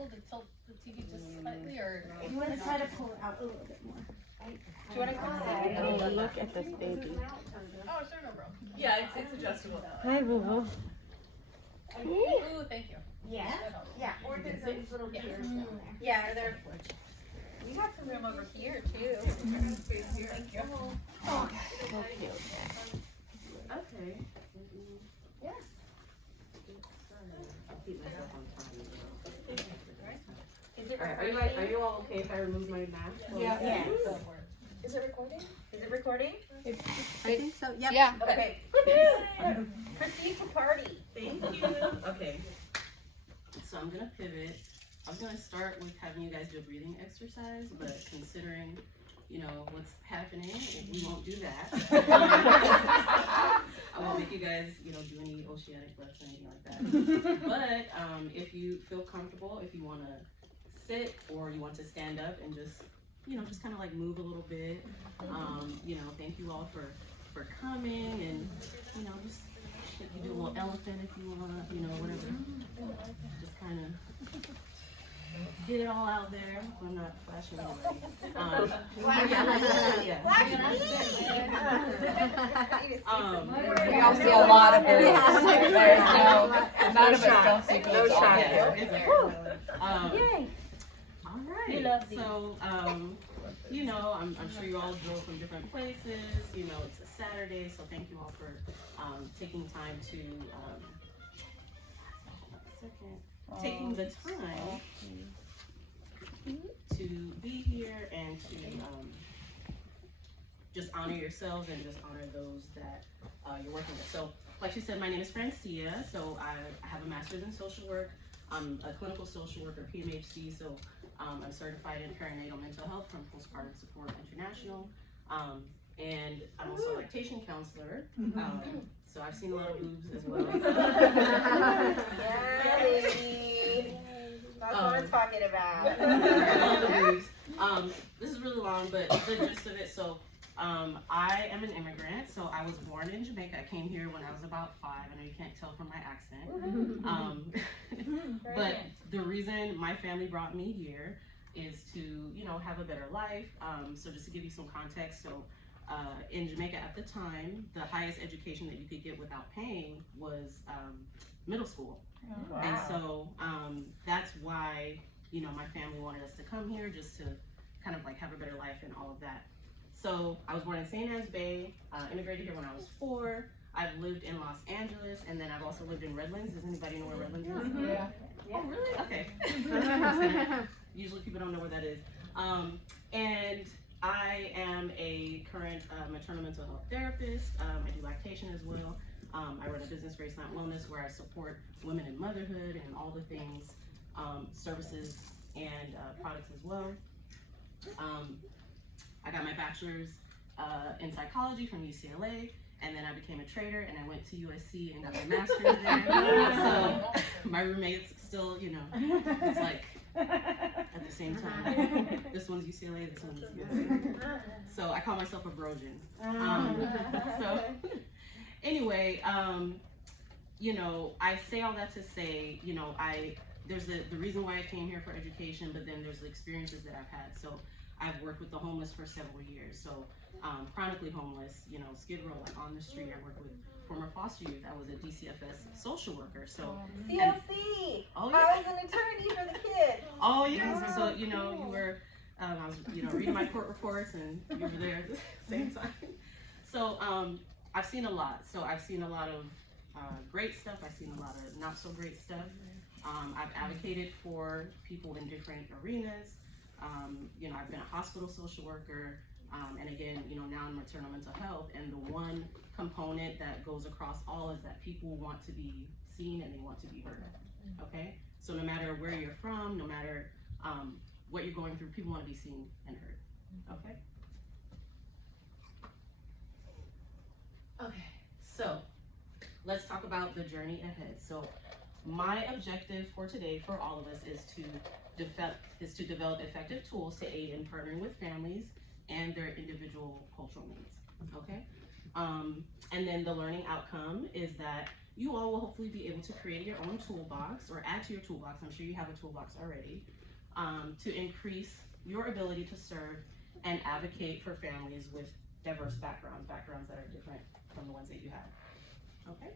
possible to tilt the TV just slightly, or? You want to try to pull it out a little bit more. Do you want to go sit? Look at this baby. Oh, sure, no problem. Yeah, it's adjustable. Hi, Boo Boo. Ooh, thank you. Yeah. Yeah. Or there's those little chairs down there. Yeah, are there? We got some room over here too. Thank you. So cute. Okay. Yeah. I'll keep myself on time. Is it Alright, are you all okay if I remove my mask? Yeah. Is it recording? Is it recording? I think so. Yep. Yeah. Okay. Proceed to party. Thank you. Okay. So I'm gonna pivot. I was gonna start with having you guys do a breathing exercise, but considering, you know, what's happening, we won't do that. I won't make you guys, you know, do any oceanic breaths or anything like that. But if you feel comfortable, if you wanna sit or you want to stand up and just, you know, just kind of like move a little bit. You know, thank you all for coming, and you know, just you can do a little elephant if you want, you know, whatever. Just kind of get it all out there. I'm not flashing anybody. We all see a lot of boobs. There's none of us don't see boobs. No all shot. day. Yay. All right. love these. So, you know, I'm sure you all drove from different places. You know, it's a Saturday, so thank you all for taking time to taking the time to be here and to just honor yourselves and just honor those that you're working with. So, like she said, my name is Francia. So I have a master's in social work. I'm a clinical social worker, PMH-C. So I'm certified in perinatal mental health from Postpartum Support International. And I'm also a lactation counselor. So I've seen a lot of boobs as well. Yeah, baby. That's what we're talking about. I love the boobs. This is really long, but the gist of it. So I am an immigrant. So I was born in Jamaica. I came here when I was about 5. I know you can't tell from my accent. But the reason my family brought me here is to, you know, have a better life. So just to give you some context, so in Jamaica at the time, the highest education that you could get without paying was middle school. Oh, wow. And so that's why, you know, my family wanted us to come here just to kind of like have a better life and all of that. So I was born in St. Anne's Bay, immigrated here when I was 4. I've lived in Los Angeles, and then I've also lived in Redlands. Does anybody know where Redlands is? Yeah. Oh, really? Okay. Usually people don't know where that is. And I am a current maternal mental health therapist. I do lactation as well. I run a business, Gracelamp Wellness, where I support women in motherhood and all the things, services and products as well. I got my bachelor's in psychology from UCLA, and then I became a trader, and I went to USC and got my master's there. So my roommates still, you know, it's like at the same time. This one's UCLA, this one's USC. So I call myself a brojan. So anyway, you know, I say all that to say, you know, there's the reason why I came here for education, but then there's the experiences that I've had. So I've worked with the homeless for several years. So chronically homeless, you know, Skid Row, like on the street. I worked with former foster youth. I was a DCFS social worker. So CLC. Oh, I yeah. was an attorney for the kids. Oh yes. So you know, you were I was, you know, reading my court reports, and you were there at the same time. So I've seen a lot. So I've seen a lot of great stuff. I've seen a lot of not so great stuff. I've advocated for people in different arenas. You know, I've been a hospital social worker, and again, you know, now in maternal mental health, and the one component that goes across all is that people want to be seen and they want to be heard, okay? So no matter where you're from, no matter what you're going through, people want to be seen and heard, okay? Okay, so let's talk about the journey ahead. So my objective for today for all of us is to develop effective tools to aid in partnering with families and their individual cultural needs, okay? And then the learning outcome is that, you all will hopefully be able to create your own toolbox or add to your toolbox. I'm sure you have a toolbox already, to increase your ability to serve and advocate for families with diverse backgrounds that are different from the ones that you have. Okay?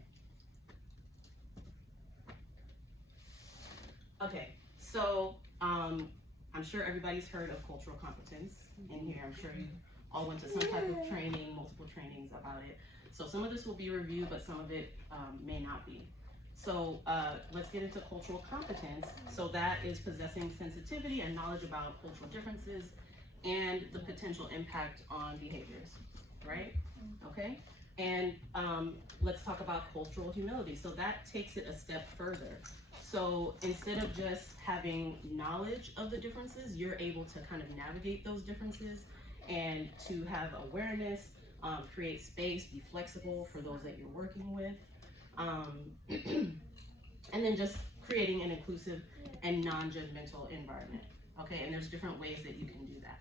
Okay, so I'm sure everybody's heard of cultural competence in here. I'm sure you all went to some type of training, multiple trainings about it. So some of this will be reviewed, but some of it may not be. So let's get into cultural competence. So that is possessing sensitivity and knowledge about cultural differences and the potential impact on behaviors, right? Okay, and let's talk about cultural humility. So that takes it a step further. So instead of just having knowledge of the differences, you're able to kind of navigate those differences and to have awareness, create space, be flexible for those that you're working with, and then just creating an inclusive and non-judgmental environment. Okay, and there's different ways that you can do that.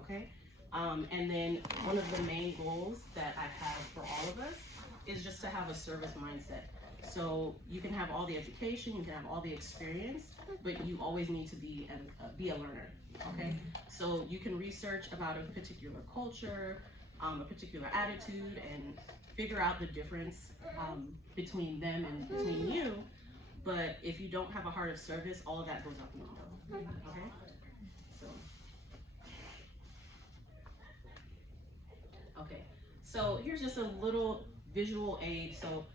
Okay, and then one of the main goals that I have for all of us is just to have a service mindset. So you can have all the education, you can have all the experience, but you always need to be a learner, okay? So you can research about a particular culture, a particular attitude, and figure out the difference between them and between you, but if you don't have a heart of service, all of that goes out the window, okay? So here's just a little visual aid. So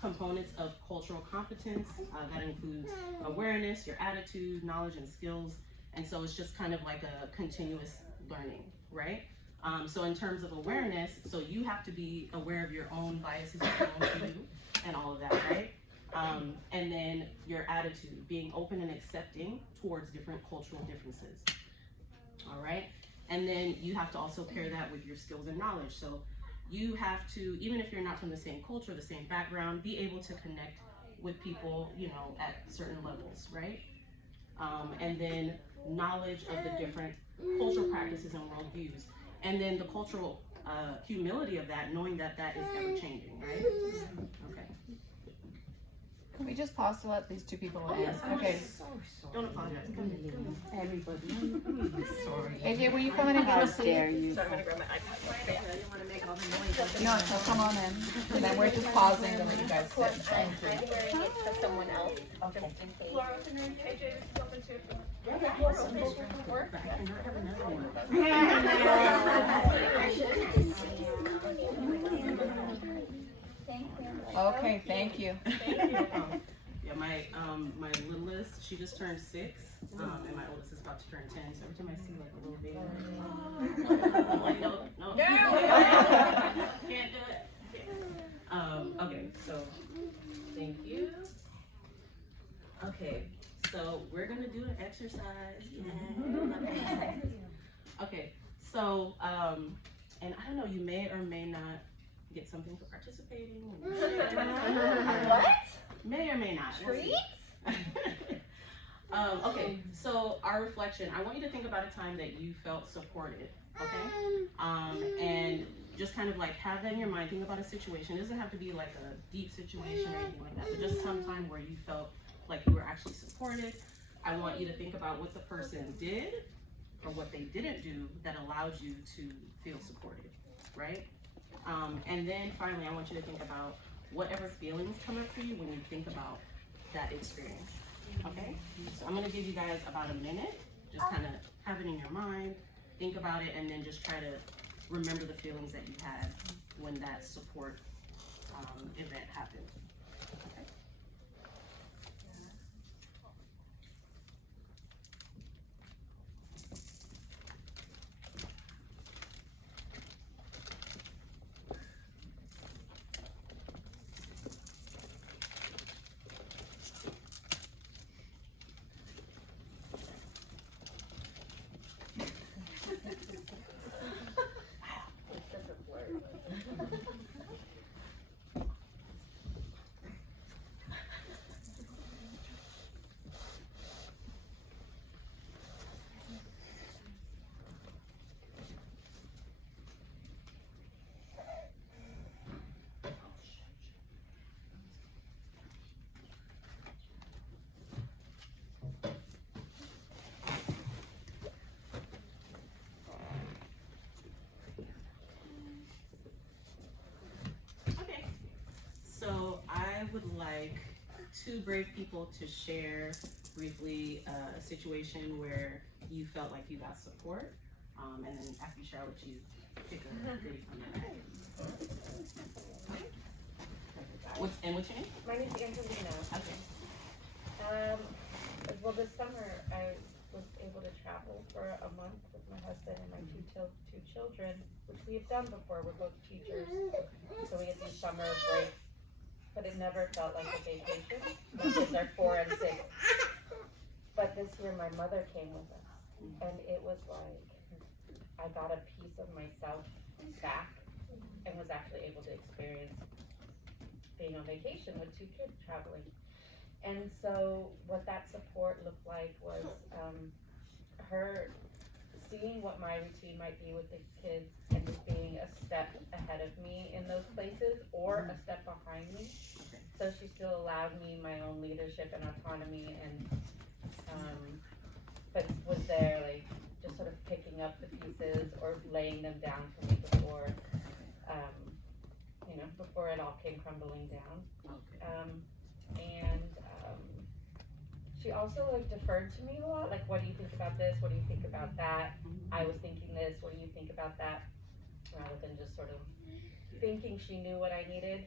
components of cultural competence, that includes awareness, your attitude, knowledge, and skills. And so it's just kind of like a continuous learning, right? So in terms of awareness, so you have to be aware of your own biases, your own view, and all of that, right? And then your attitude, being open and accepting towards different cultural differences, all right? And then you have to also pair that with your skills and knowledge. So you have to, even if you're not from the same culture, the same background, be able to connect with people, you know, at certain levels, right? And then knowledge of the different cultural practices and worldviews. And then the cultural humility of that, knowing that that is ever changing, right? Okay. Can we just pause to let these two people in? Yes, Okay. Don't apologize. Come in. Everybody. Sorry. AJ, will you come in and get a seat? Dare you? So I'm gonna grab my iPad. I didn't want to make all the noise. No, so come on in. And then we're just pausing to let you guys sit. Thank you. I'm hearing it for someone else, Okay. just in case. Laura, can AJ is open too? I cannot have another one. Okay, thank you. Yeah, my littlest, she just turned 6, and my oldest is about to turn 10. So every time I see like a little baby, I'm like, no, can't do it. Okay, so thank you. Okay, so we're gonna do an exercise. Okay, so and I don't know, you may or may not get something for participating. What? May or may not. Treats? Okay, so our reflection, I want you to think about a time that you felt supported, okay? And just kind of like have that in your mind, think about a situation. It doesn't have to be like a deep situation or anything like that, but just some time where you felt like you were actually supported. I want you to think about what the person did or what they didn't do that allowed you to feel supported, right? And then finally, I want you to think about whatever feelings come up for you when you think about that experience, okay? So I'm gonna give you guys about a minute, just kind of have it in your mind, think about it, and then just try to remember the feelings that you had when that support event happened. Okay? like 2 brave people to share briefly a situation where you felt like you got support. And then after you share, I'll let you pick a goodie from that. What's your name? My name's Angelina. Okay. Well, this summer I was able to travel for a month with my husband and my two children, which we have done before. We're both teachers, so we had these summer breaks, but it never felt like a vacation. My kids are 4 and 6. But this year my mother came with us, and it was like I got a piece of myself back and was actually able to experience being on vacation with 2 kids traveling. And so what that support looked like was her seeing what my routine might be with the kids and just being a step ahead of me in those places or a step behind me. So she still allowed me my own leadership and autonomy, and but was there like just sort of picking up the pieces or laying them down for me before before it all came crumbling down. She also like deferred to me a lot, like, what do you think about this? What do you think about that? I was thinking this, what do you think about that? Rather than just sort of thinking she knew what I needed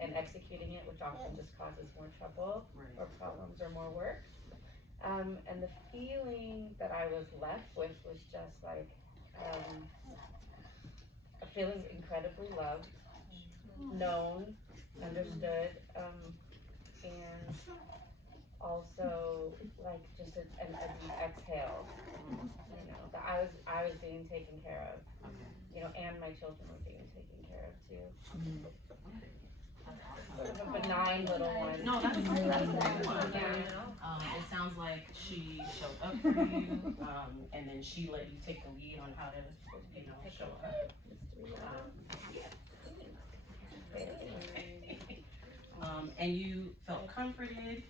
and executing it, which often just causes more trouble or problems or more work. And the feeling that I was left with was just like feeling incredibly loved, known, understood, and also like just a deep exhale, that I was being taken care of, and my children were being taken care of too. Sort of a benign little one. No, that's a good one. It sounds like she showed up for you, and then she let you take the lead on how to, show up. And you felt comforted.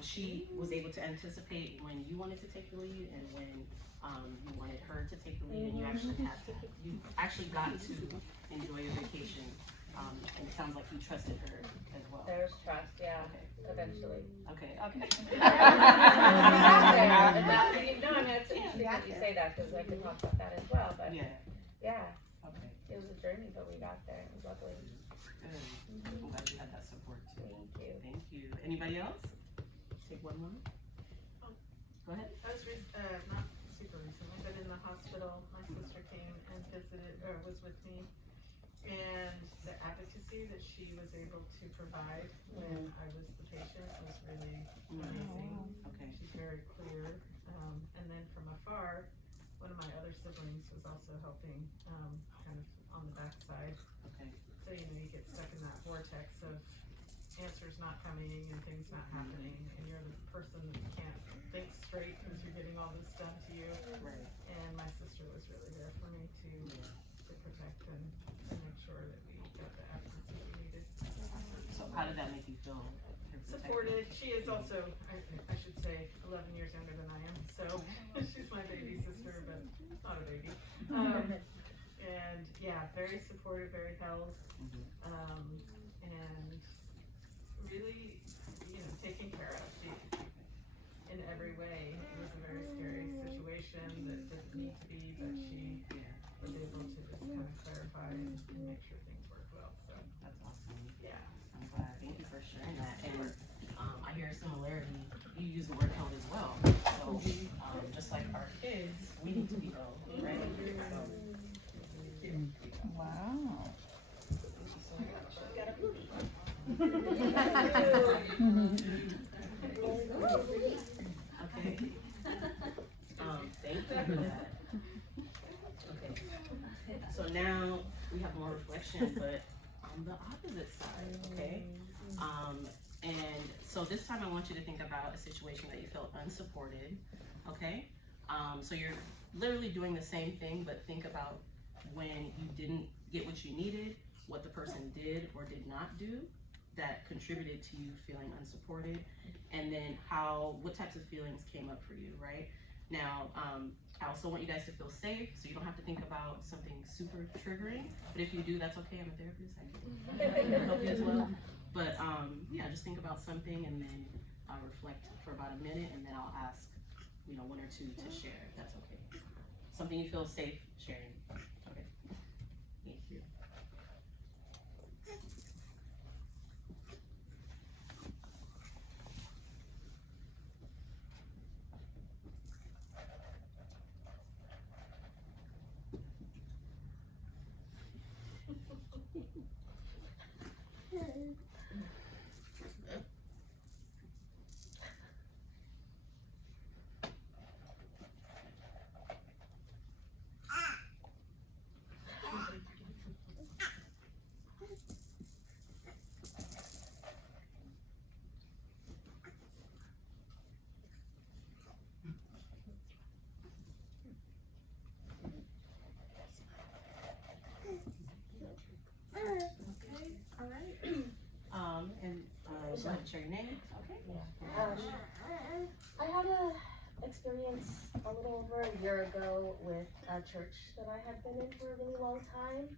She was able to anticipate when you wanted to take the lead and when you wanted her to take the lead, and you actually got to enjoy your vacation. And it sounds like you trusted her as well. There's trust, yeah. Eventually. Okay. No, I mean, it's interesting that you say that, because I could talk about that as well, but Yeah. Okay. It was a journey, but we got there. It was lovely. Good. I'm glad you had that support too. Thank you. Anybody else? Take one more. Go ahead. I was not super recently, but in the hospital, my sister came and visited, or was with me, and the advocacy that she was able to provide when I was the patient was really amazing. Okay. She's very clear, and then from afar, one of my other siblings was also helping, kind of on the backside. Okay. So, you get stuck in that vortex of answers not coming and things not happening, and you're the person that can't think straight because you're getting all this done to you. Right. And my sister was really there for me to protect and make sure that we got the advocacy we needed. So how did that make you feel? Supported. She is also, I should say, 11 years younger than I am, so she's my baby sister, but not a baby. And yeah, very supportive, very held, and really, taken care of. She, in every way, it was a very scary situation that didn't need to be, but she was able to just kind of clarify and make sure things worked well. So That's awesome. yeah. I'm glad. Thank you for sharing that. And I hear a similarity. You use the word held as well. So just like our kids, we need to be held, right? Wow. Okay. Thank you for that. Okay. So now we have more reflection, but on the opposite side, okay? And so this time I want you to think about a situation that you felt unsupported, okay? So you're literally doing the same thing, but think about when you didn't get what you needed, what the person did or did not do that contributed to you feeling unsupported, and then what types of feelings came up for you, right? Now, I also want you guys to feel safe, so you don't have to think about something super triggering. But if you do, that's okay. I'm a therapist. I can help you as well. But yeah, just think about something and then reflect for about a minute, and then I'll ask, one or two to share. If that's okay. Something you feel safe sharing. Okay. Thank you. Go ahead and share your name. Okay. I had a experience a little over a year ago with a church that I had been in for a really long time,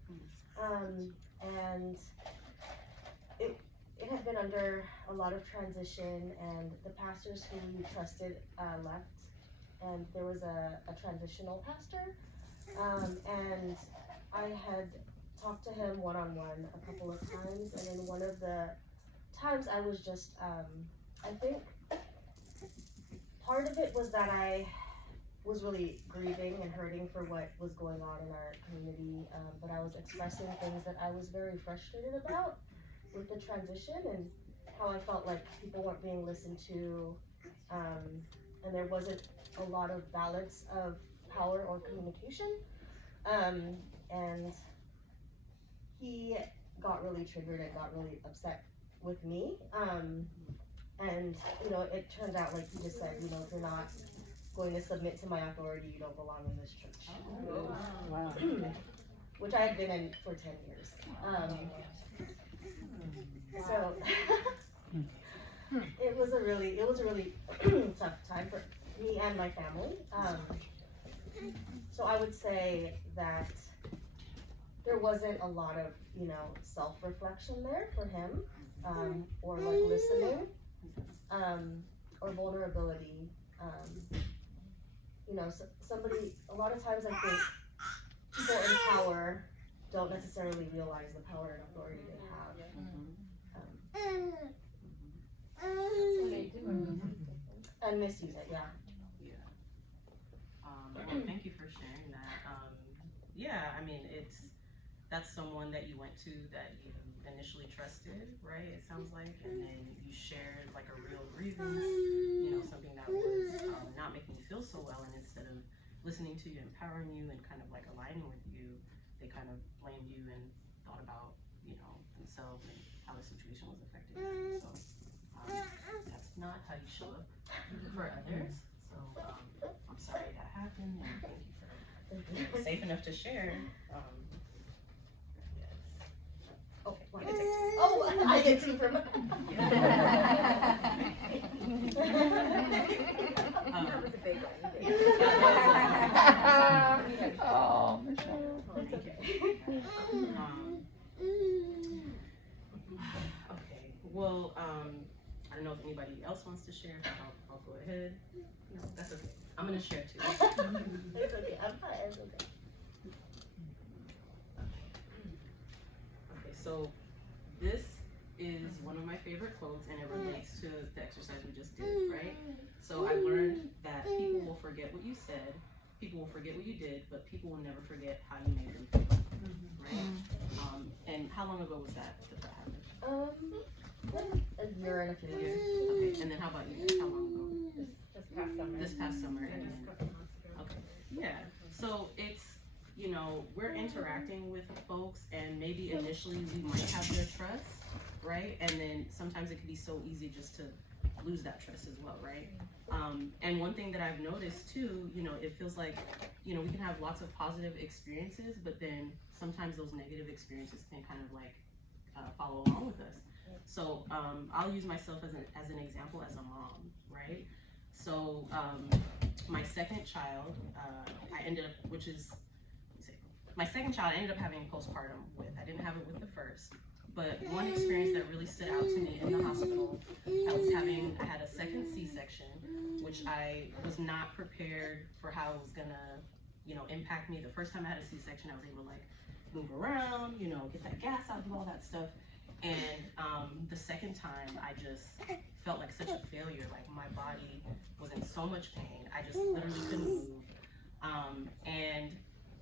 and it had been under a lot of transition, and the pastors who we trusted left, and there was a transitional pastor, and I had talked to him one-on-one a couple of times, and in one of the times I was just, I think part of it was that I was really grieving and hurting for what was going on in our community, but I was expressing things that I was very frustrated about with the transition and how I felt like people weren't being listened to, and there wasn't a lot of balance of power or communication, and he got really triggered and got really upset with me, and it turned out, like you just said, if you're not going to submit to my authority, you don't belong in this church. Wow. Which I had been in for 10 years. So it was a really tough time for me and my family. So I would say that there wasn't a lot of self-reflection there for him, or like listening, or vulnerability. Somebody, a lot of times I think people in power don't necessarily realize the power and authority they have. And misuse it, yeah. Well, thank you for sharing that. That's someone that you went to that you initially trusted, right? It sounds like, and then you shared like a real grievance, something that was not making you feel so well, and instead of listening to you, empowering you, and kind of like aligning with you, they kind of blamed you and thought about, themselves and how the situation was affecting them. So that's not how you show up for others. So I'm sorry that happened, and thank you for being safe enough to share. Okay, I get two from That was a big one. Oh, Michelle. okay. Okay, well, I don't know if anybody else wants to share. I'll go ahead. No, that's okay. I'm gonna share too. It's okay, I'm fine, it's okay. Okay, so this is one of my favorite quotes, and it relates to the exercise we just did, right? So I learned that people will forget what you said, people will forget what you did, but people will never forget how you made them feel, right? And how long ago was that happened? A year and a few years. Okay, and then how about you? How long ago? This past summer. This past summer. Yeah, And just a couple months ago. okay, yeah. So it's, we're interacting with folks, and maybe initially we might have their trust, right? And then sometimes it can be so easy just to lose that trust as well, right? And one thing that I've noticed too, it feels like, we can have lots of positive experiences, but then sometimes those negative experiences can kind of like follow along with us. So I'll use myself as an example as a mom, right? So my second child, I ended up, my second child I ended up having postpartum with. I didn't have it with the first. But one experience that really stood out to me in the hospital, I had a second C-section, which I was not prepared for how it was gonna, impact me. The first time I had a C-section, I was able to like move around, get that gas out, do all that stuff. And the second time, I just felt like such a failure. Like my body was in so much pain. I just literally couldn't move. And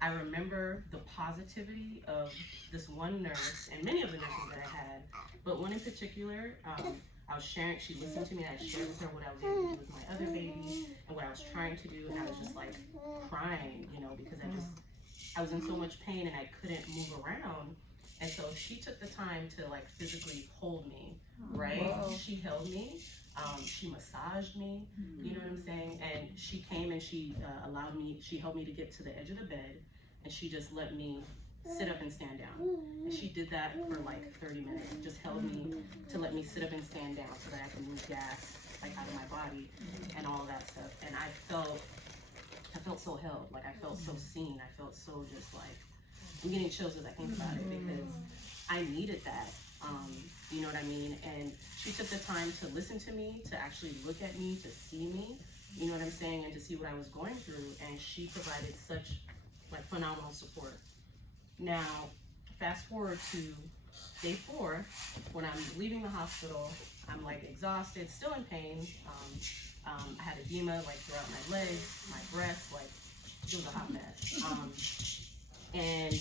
I remember the positivity of this one nurse and many of the nurses that I had, but one in particular, I was sharing, she listened to me, and I shared with her what I was able to do with my other baby and what I was trying to do, and I was just like crying, because I was in so much pain and I couldn't move around. And so she took the time to like physically hold me, right? Whoa. She held me, she massaged me, you know what I'm saying? And she came and she she helped me to get to the edge of the bed, and she just let me sit up and stand down. And she did that for like 30 minutes, just held me to let me sit up and stand down so that I could move gas like out of my body and all of that stuff. And I felt so held, like I felt so seen, I felt so just like, I'm getting chills as I think about it because I needed that, you know what I mean? And she took the time to listen to me, to actually look at me, to see me, you know what I'm saying, and to see what I was going through, and she provided such like phenomenal support. Now, fast forward to day 4, when I'm leaving the hospital, I'm like exhausted, still in pain. I had edema like throughout my legs, my breasts, like it was a hot mess. And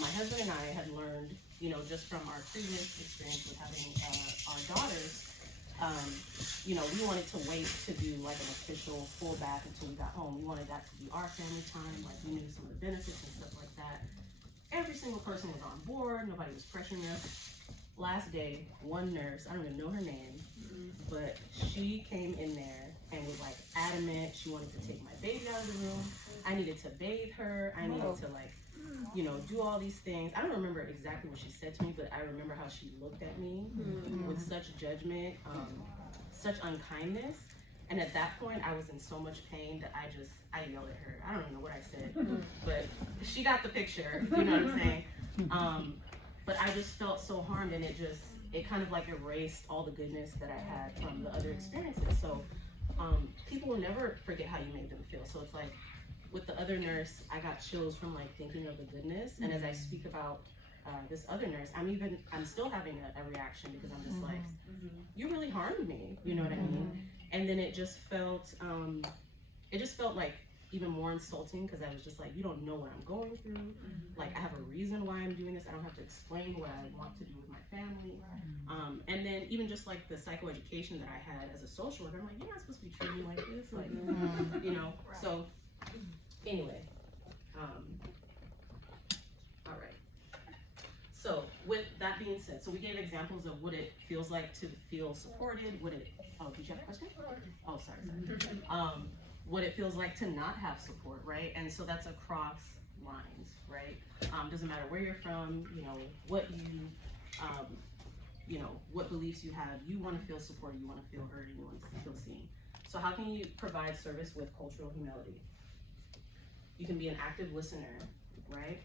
my husband and I had learned, just from our previous experience with having our daughters, we wanted to wait to do like an official full bath until we got home. We wanted that to be our family time, like we knew some of the benefits and stuff like that. Every single person was on board, nobody was pressuring us. Last day, one nurse, I don't even know her name, but she came in there and was like adamant. She wanted to take my baby out of the room. I needed to bathe her. I needed to like, do all these things. I don't remember exactly what she said to me, but I remember how she looked at me with such judgment, such unkindness. And at that point, I was in so much pain that I yelled at her. I don't even know what I said, but she got the picture, you know what I'm saying? But I just felt so harmed, and it kind of like erased all the goodness that I had from the other experiences. So people will never forget how you made them feel. So it's like, with the other nurse, I got chills from like thinking of the goodness. And as I speak about this other nurse, I'm still having a reaction because I'm just like, you really harmed me, you know what I mean? And then it just felt like even more insulting because I was just like, you don't know what I'm going through. Like, I have a reason why I'm doing this. I don't have to explain what I want to do with my family. And then even just like the psychoeducation that I had as a social worker, I'm like, you're not supposed to be treating me like this, like, So anyway, all right. So with that being said, so we gave examples of what it feels like to feel supported. Did you have a question? Oh, sorry. What it feels like to not have support, right? And so that's across lines, right? Doesn't matter where you're from, what what beliefs you have. You want to feel supported, you want to feel heard, you want to feel seen. So how can you provide service with cultural humility? You can be an active listener, right?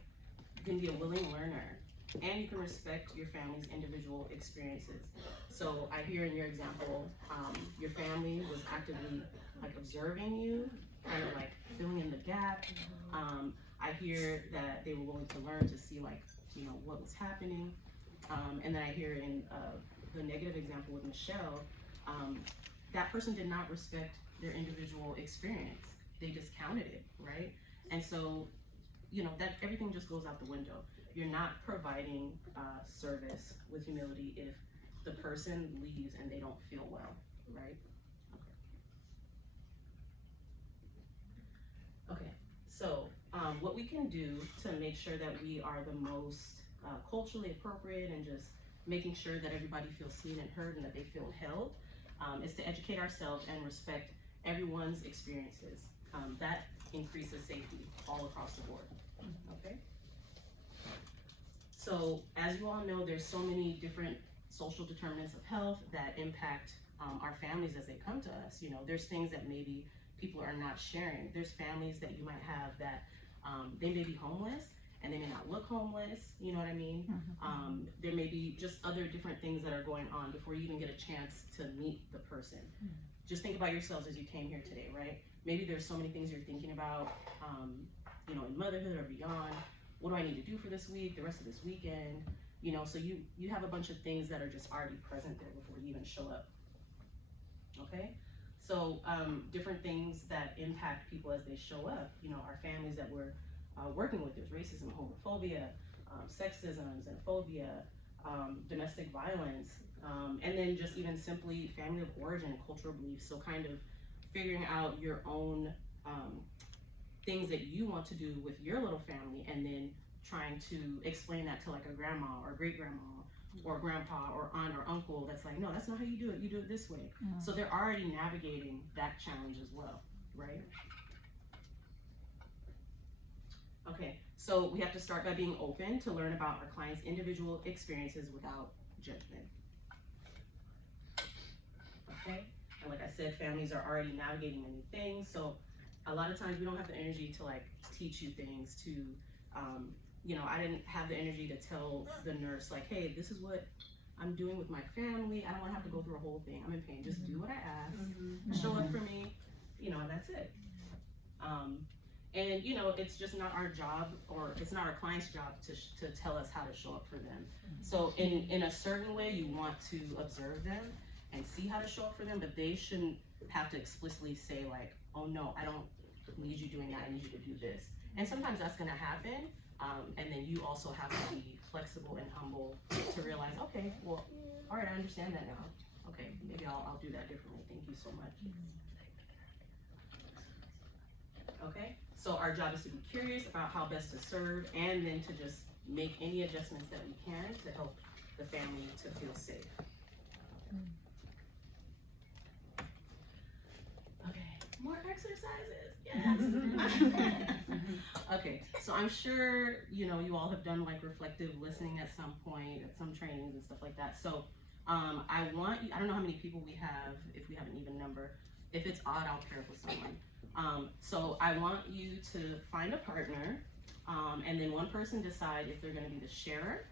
You can be a willing learner, and you can respect your family's individual experiences. So I hear in your example, your family was actively like observing you, kind of like filling in the gap. I hear that they were willing to learn to see like, what was happening. And then I hear in the negative example with Michelle, that person did not respect their individual experience. They discounted it, right? And so, that everything just goes out the window. You're not providing service with humility if the person leaves and they don't feel well, right? Okay, so what we can do to make sure that we are the most culturally appropriate and just making sure that everybody feels seen and heard and that they feel held is to educate ourselves and respect everyone's experiences. That increases safety all across the board, okay? So as you all know, there's so many different social determinants of health that impact our families as they come to us. There's things that maybe people are not sharing. There's families that you might have that they may be homeless and they may not look homeless, you know what I mean? There may be just other different things that are going on before you even get a chance to meet the person. Just think about yourselves as you came here today, right? Maybe there's so many things you're thinking about, you know, in motherhood or beyond. What do I need to do for this week, the rest of this weekend? You know, so you have a bunch of things that are just already present there before you even show up, okay? So different things that impact people as they show up, you know, our families that we're working with. There's racism, homophobia, sexism, xenophobia, domestic violence, and then just even simply family of origin and cultural beliefs. So kind of figuring out your own things that you want to do with your little family, and then trying to explain that to like a grandma or great grandma or grandpa or aunt or uncle that's like, no, that's not how you do it, you do it this way. So they're already navigating that challenge as well, right? Okay, so we have to start by being open to learn about our clients' individual experiences without judgment. Okay, and like I said, families are already navigating many things, so a lot of times we don't have the energy to like teach you things, to you know, I didn't have the energy to tell the nurse like, hey, this is what I'm doing with my family. I don't want to have to go through a whole thing. I'm in pain. Just do what I ask. Show up for me. You know, and that's it. And you know, it's just not our job, or it's not our client's job to tell us how to show up for them. So in a certain way, you want to observe them and see how to show up for them, but they shouldn't have to explicitly say like, oh no, I don't need you doing that. I need you to do this. And sometimes that's going to happen. And then you also have to be flexible and humble to realize, okay, well, all right, I understand that now. Okay, maybe I'll do that differently. Thank you so much. Okay, so our job is to be curious about how best to serve, and then to just make any adjustments that we can to help the family to feel safe. Okay, more exercises, yes. Okay, so I'm sure, you know, you all have done like reflective listening at some point, at some trainings and stuff like that. So I don't know how many people we have, if we have an even number. If it's odd, I'll pair up with someone. So I want you to find a partner, and then one person decide if they're gonna be the sharer,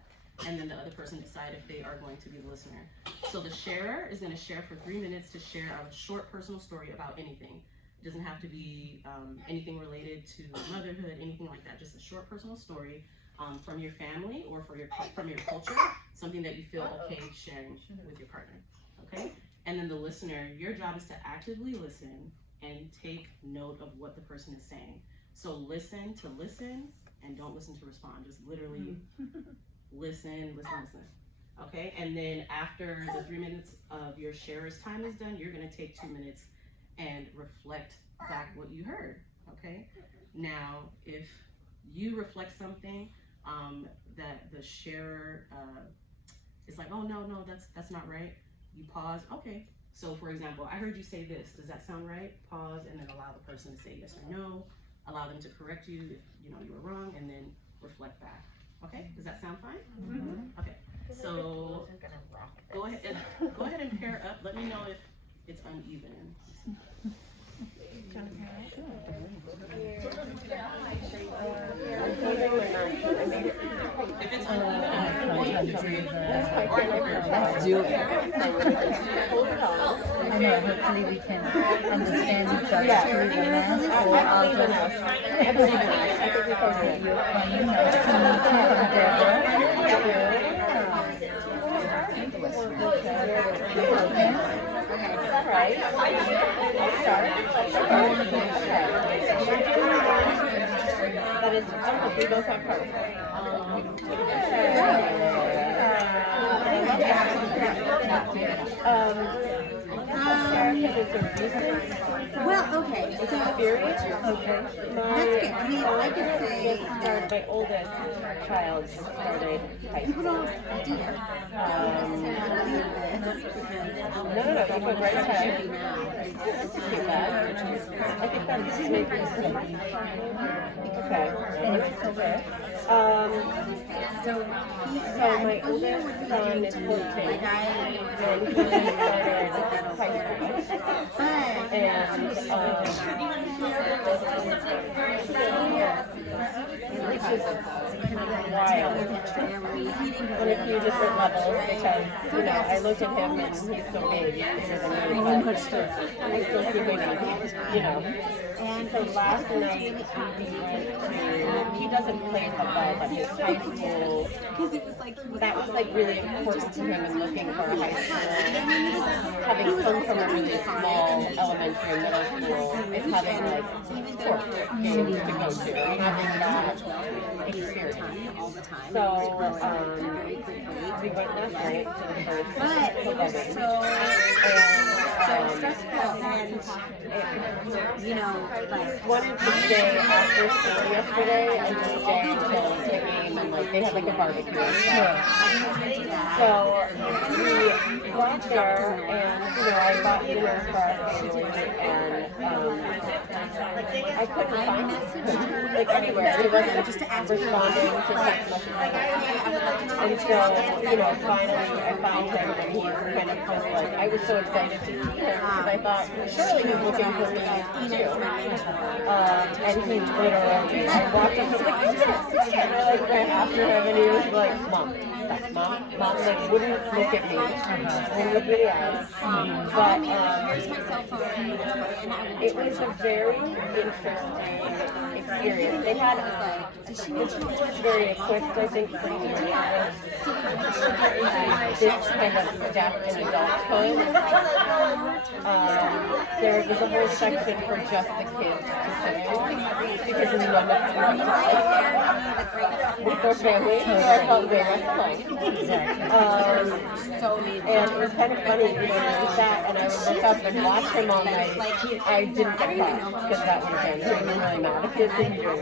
and then the other person decide if they are going to be the listener. So the sharer is gonna share for 3 minutes to share a short personal story about anything. It doesn't have to be anything related to motherhood, anything like that. Just a short personal story from your family or from your culture, something that you feel okay sharing with your partner, okay? And then the listener, your job is to actively listen and take note of what the person is saying. So listen to listen, and don't listen to respond. Just literally listen. Okay, and then after the 3 minutes of your sharer's time is done, you're gonna take 2 minutes and reflect back what you heard, okay? Now, if you reflect something that the sharer is like, oh no, that's not right, you pause. Okay, so for example, I heard you say this, does that sound right? Pause, and then allow the person to say yes or no, allow them to correct you if you know you were wrong, and then reflect back. Okay, does that sound fine? Okay, so go ahead and pair up. Let me know if it's uneven. If it's uneven, Let's do it. I know, hopefully we can understand each other through the mask, or I'll just, you know, Right. I'll start. That is, we both have cards. Well, okay, so Experience. okay, that's good. I mean, I could say that My oldest child started high people school. don't necessarily believe this because No, that's a great it should time. be now. It's I think that's maybe okay. Okay. So my oldest son is 14, and he started high school, which is wild on a few different levels because, you know, I look at him and he's so big, bigger than me, but I still see big on him, you know. And so last night he doesn't play football, but his high school, that was like really important to him in looking for a high school. Having come from a really small elementary and middle school, is having like sports games to go to and having that experience. So we went last night to the first stressful and you know, like wanted to stay after school yesterday and just stay until the game and like they had like a barbecue. So we got there and you know I got dinner for our family and I couldn't find him like anywhere. He wasn't just responding to text messages. And so, you know, finally I found him and he was kind of just like, I was so excited to see him because I thought, surely he's looking for me too. And he literally, I walked up to him like, and I like ran after him and he was like, Mom, like wouldn't look at me, wouldn't look at the eyes. But it was a very interesting experience. They had, the school was very equipped, I think, for this kind of step in adulthood. There was a whole section for just the kids to sit in because none of them with their families, so I felt way less alone. And it was kind of funny, you know, we sat and I would look up and watch him all night. I didn't get caught because that would have been really mad if kids didn't do it.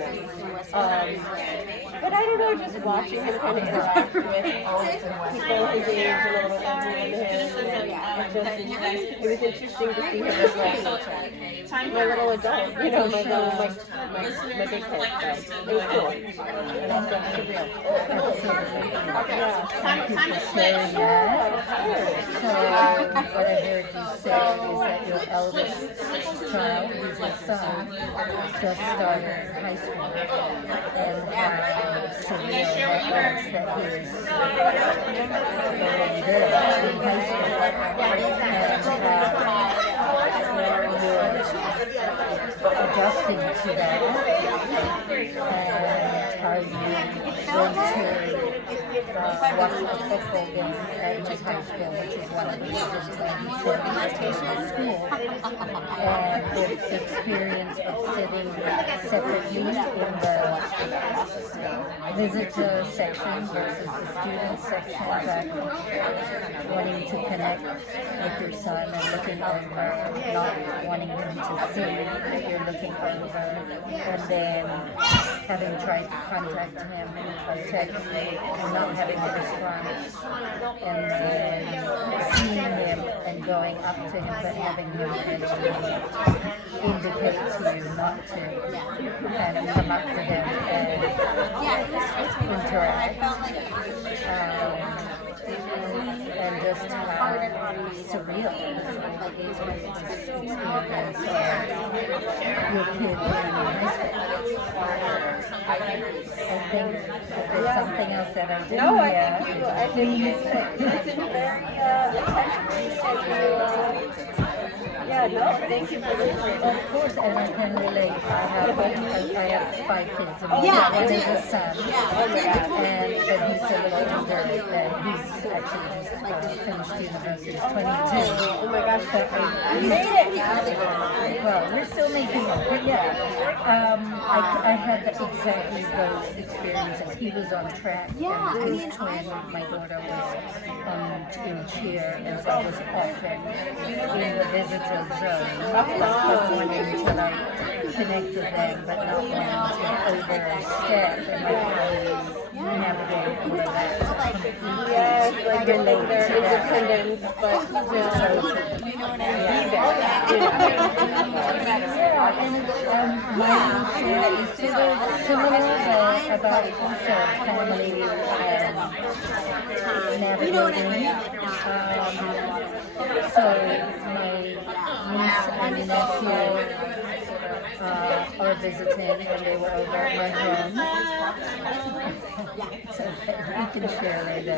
But I don't know, just watching him kind of interact with people his age and a little older than him. It was interesting to see him as like my little adult, you know, my little, my big kid. It was cool. And also surreal. So what I heard you say is that your eldest child, who's your son, just started high school. And surreal that was that he was really good in high school. And adjusting to that and how you went to watch a football game at his high school, which is one of the reasons that he said in school. And this experience of sitting separately in the visitor section versus the student section, but wanting to connect with your son and looking over, not wanting him to see that you're looking over, and then having tried to contact him by text and not having a response, and then seeing him and going up to him but having him eventually indicate to you not to, and come up to him and interact. And just how surreal experience of your kid being in high school. I think there's something else that I didn't hear. I think you listened very attentively. Yeah, no, thank you for listening. Of course, and I can relate. I have 5 kids, and one is a son. And but he's a little older, and he's actually just finished university. He's 22. Oh my gosh, We made it! Well, we're still making it, but yeah. I had exactly those experiences. He was on track. Yeah, and his twin, my daughter, was in cheer, and so I was often in the visitor zone. Wanting to like connect with them, but not wanting to overstep and navigate through that. yes, like you're their independence, but still be there. It's similar, but about also family navigating. So my niece and nephew are visiting, and they were over at my home. So we can share later.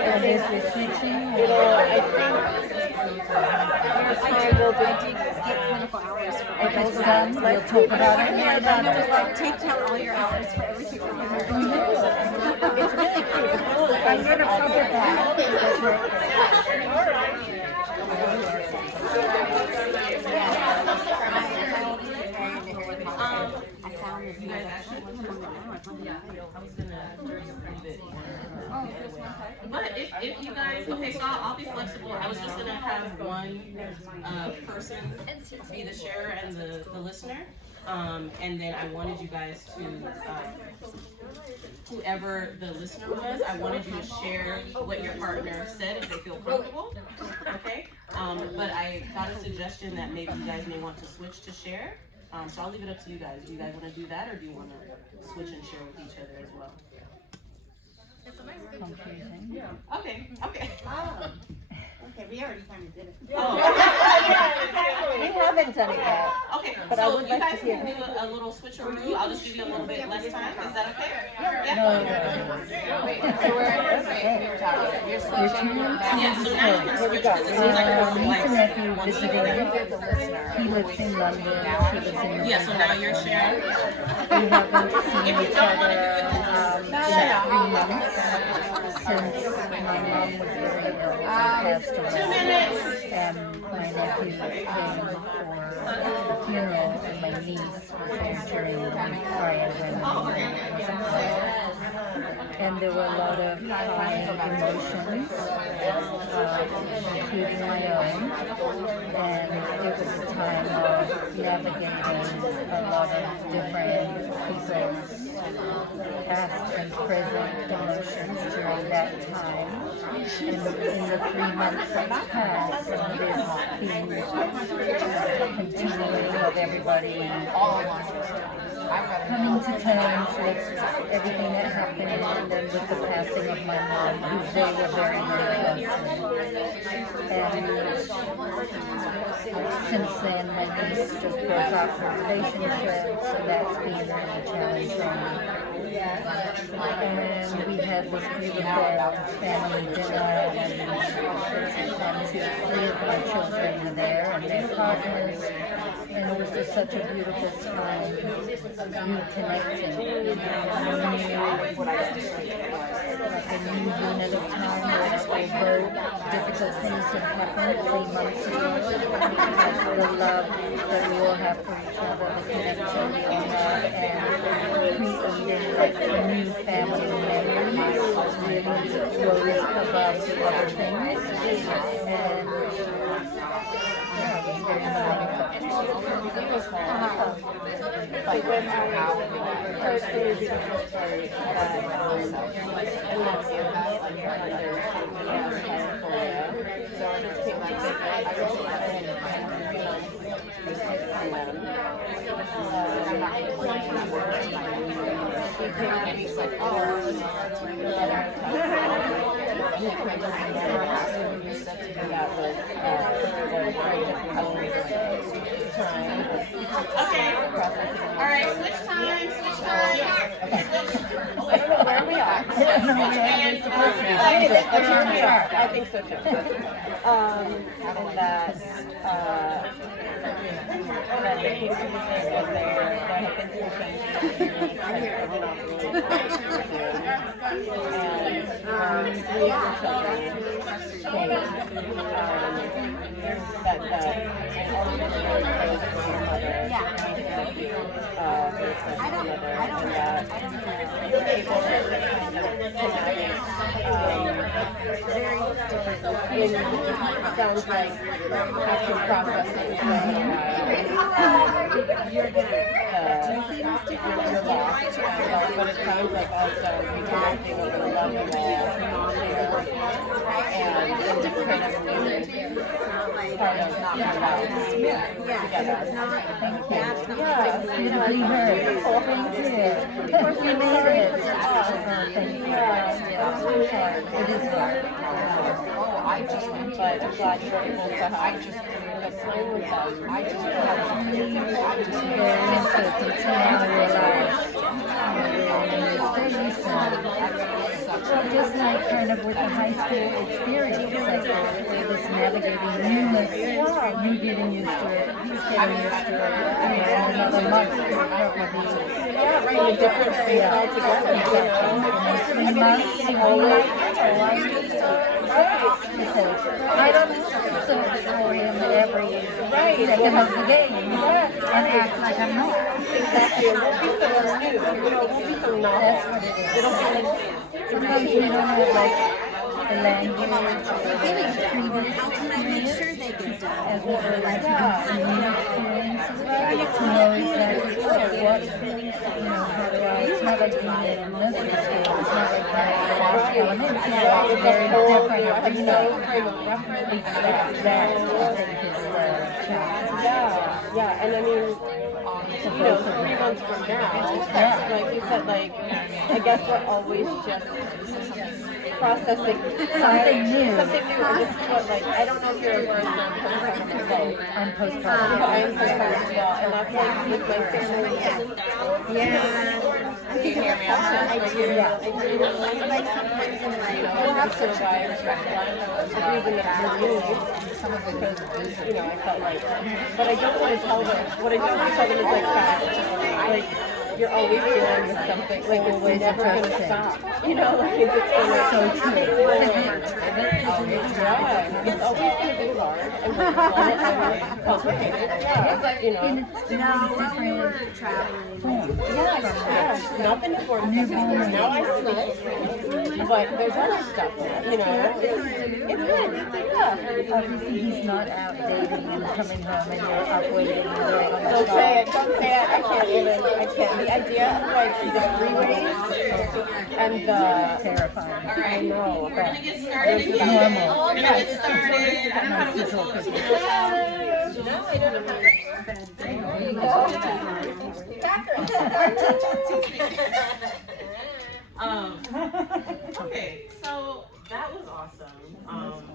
And if we're switching, I think we'll Get clinical hours for if it's done, we'll talk about it. just like take down all your hours for every single one. It's really cute. I'm going to cover that. I found this. You guys actually want to come down? Yeah, I was gonna leave it. But if you guys, okay, so I'll be flexible. I was just gonna have one person be the sharer and the listener. And then I wanted you guys to, whoever the listener was, I wanted you to share what your partner said if they feel comfortable, okay? But I got a suggestion that maybe you guys may want to switch to share. So I'll leave it up to you guys. Do you guys want to do that, or do you want to switch and share with each other as well? Confusing. Okay, okay. Okay, we already kind of did it. Oh. we haven't done it yet. Okay, But I so would you like to guys hear can do a little switcheroo. I'll just give you a little bit less time. Is that okay? Yeah. Wait, so we're talking. You're switching from Yeah, so now you can switch because it seems like we're Niece and like nephew one visiting. together. He lives in London. She lives in Yeah, so now you're sharing. We haven't seen each other in 3 months since my mom was very ill and passed away. 2 minutes. And my nephew came for the funeral, and my niece was there during the prior when he wasn't well. And there were a lot of emotions, including my own. And it was a time of navigating a lot of different people's past and present emotions during that time. In the 3 months that's passed, there's been continuing of everybody coming to terms with everything that happened, and then with the passing of my mom, who they were very, very close. And since then, my niece just broke off her relationship, so that's been really challenging. And we had this beautiful family dinner, and 3 of my children were there, and their partners, and it was just such a beautiful time, reconnecting, like a new unit of time, where although difficult things had happened 3 months ago, the love that we all have for each other, the connection we all have, and creating like a new family memories really rose above the other things. And yeah, it was very meaningful. Like when I personally became very so I just came like this. I was he's like, oh, Okay. All right, switch time, switch time. I don't know where we are. I think so too. And that that the case was there, there had been some changes that we sounds like after processing you're gonna you're lost. But it sounds like also reconnecting with the love and all and just kind of part of not together. It's not, that's not. Beautifully heard. Thank you. Of course, you made it. Thank you. It is hard. I just went to, I'm glad you were able to, I just created a slang with them. I just had something to do. I just Very interesting to now realize. Just like kind of with the high school experience, like it was navigating newness, you getting used to it, he's getting used to it, and another month probably. Yeah, right, in a different space altogether. He's not always I don't so for him every second of the day, and act like I'm not. Exactly, it won't be someone new, it won't be some novel. That's what it is. It'll be like, Sometimes we don't have like the language or How can I make sure they get done? as well as like experiences, to know exactly what, how do I, it's not like being in nursery school, it's not like being in elementary school, it's very different, yeah, and I mean, 3 months from now, like you said, like, I guess we're always just processing Something new. And this is what, like, I don't know if you're a person I'm postpartum. I am postpartum as well, and that's like with my family. I do. Like sometimes in my I have survived the reason that you're doing some of it because, I felt like, but I don't want to tell them, what I don't want to tell them is like that, like, you're always dealing with something, like it's never going to stop, like it's so true. It's always going to be hard, and complicated, No, when we were traveling. nothing important. Now I sleep, but there's other stuff, it's good. Obviously, he's not out dating and coming home and you're up waiting and going on the Don't say it, I can't. The idea of like the freeways and the terrifying. I know, We're gonna but get started here. Normal. We're gonna get started. I don't know how to whistle. no, I don't Okay, so that was awesome.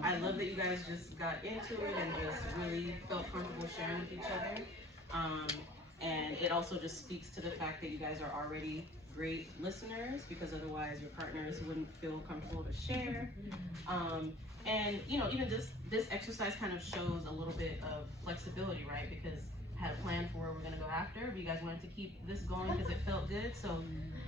I love that you guys just got into it and just really felt comfortable sharing with each other. And it also just speaks to the fact that you guys are already great listeners, because otherwise your partners wouldn't feel comfortable to share. And even this exercise kind of shows a little bit of flexibility, right? Because I had a plan for where we're gonna go after, but you guys wanted to keep this going because it felt good. So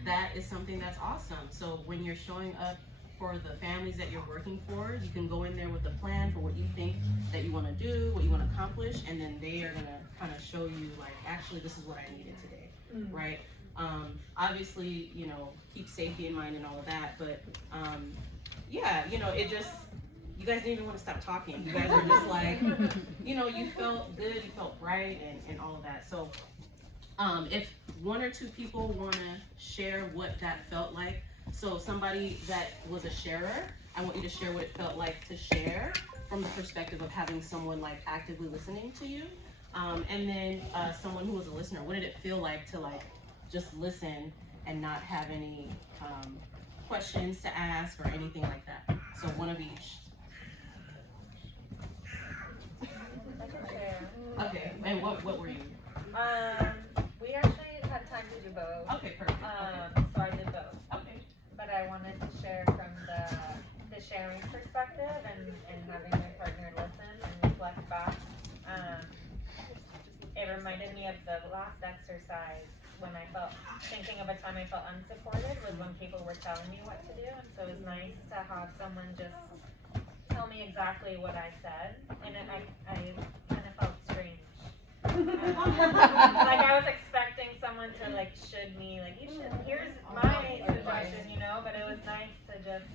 that is something that's awesome. So when you're showing up for the families that you're working for, you can go in there with a plan for what you think that you want to do, what you want to accomplish, and then they are gonna kind of show you like, actually, this is what I needed today, right? Obviously, keep safety in mind and all of that, but it just, you guys didn't even want to stop talking. You guys were just like, you felt good, you felt bright, and all of that. So if one or two people want to share what that felt like, so somebody that was a sharer, I want you to share what it felt like to share from the perspective of having someone like actively listening to you. And then someone who was a listener, what did it feel like to like just listen and not have any questions to ask or anything like that? So one of each. Okay, and what were you? We actually had time to do both. Okay, perfect. So I did both. Okay. But I wanted to share from the sharing perspective and having my partner listen and reflect back. It reminded me of the last exercise when I felt, thinking of a time I felt unsupported was when people were telling me what to do. And so it was nice to have someone just tell me exactly what I said. And I kind of felt strange. Like I was expecting someone to like should me, like you should, here's my suggestion, but it was nice to just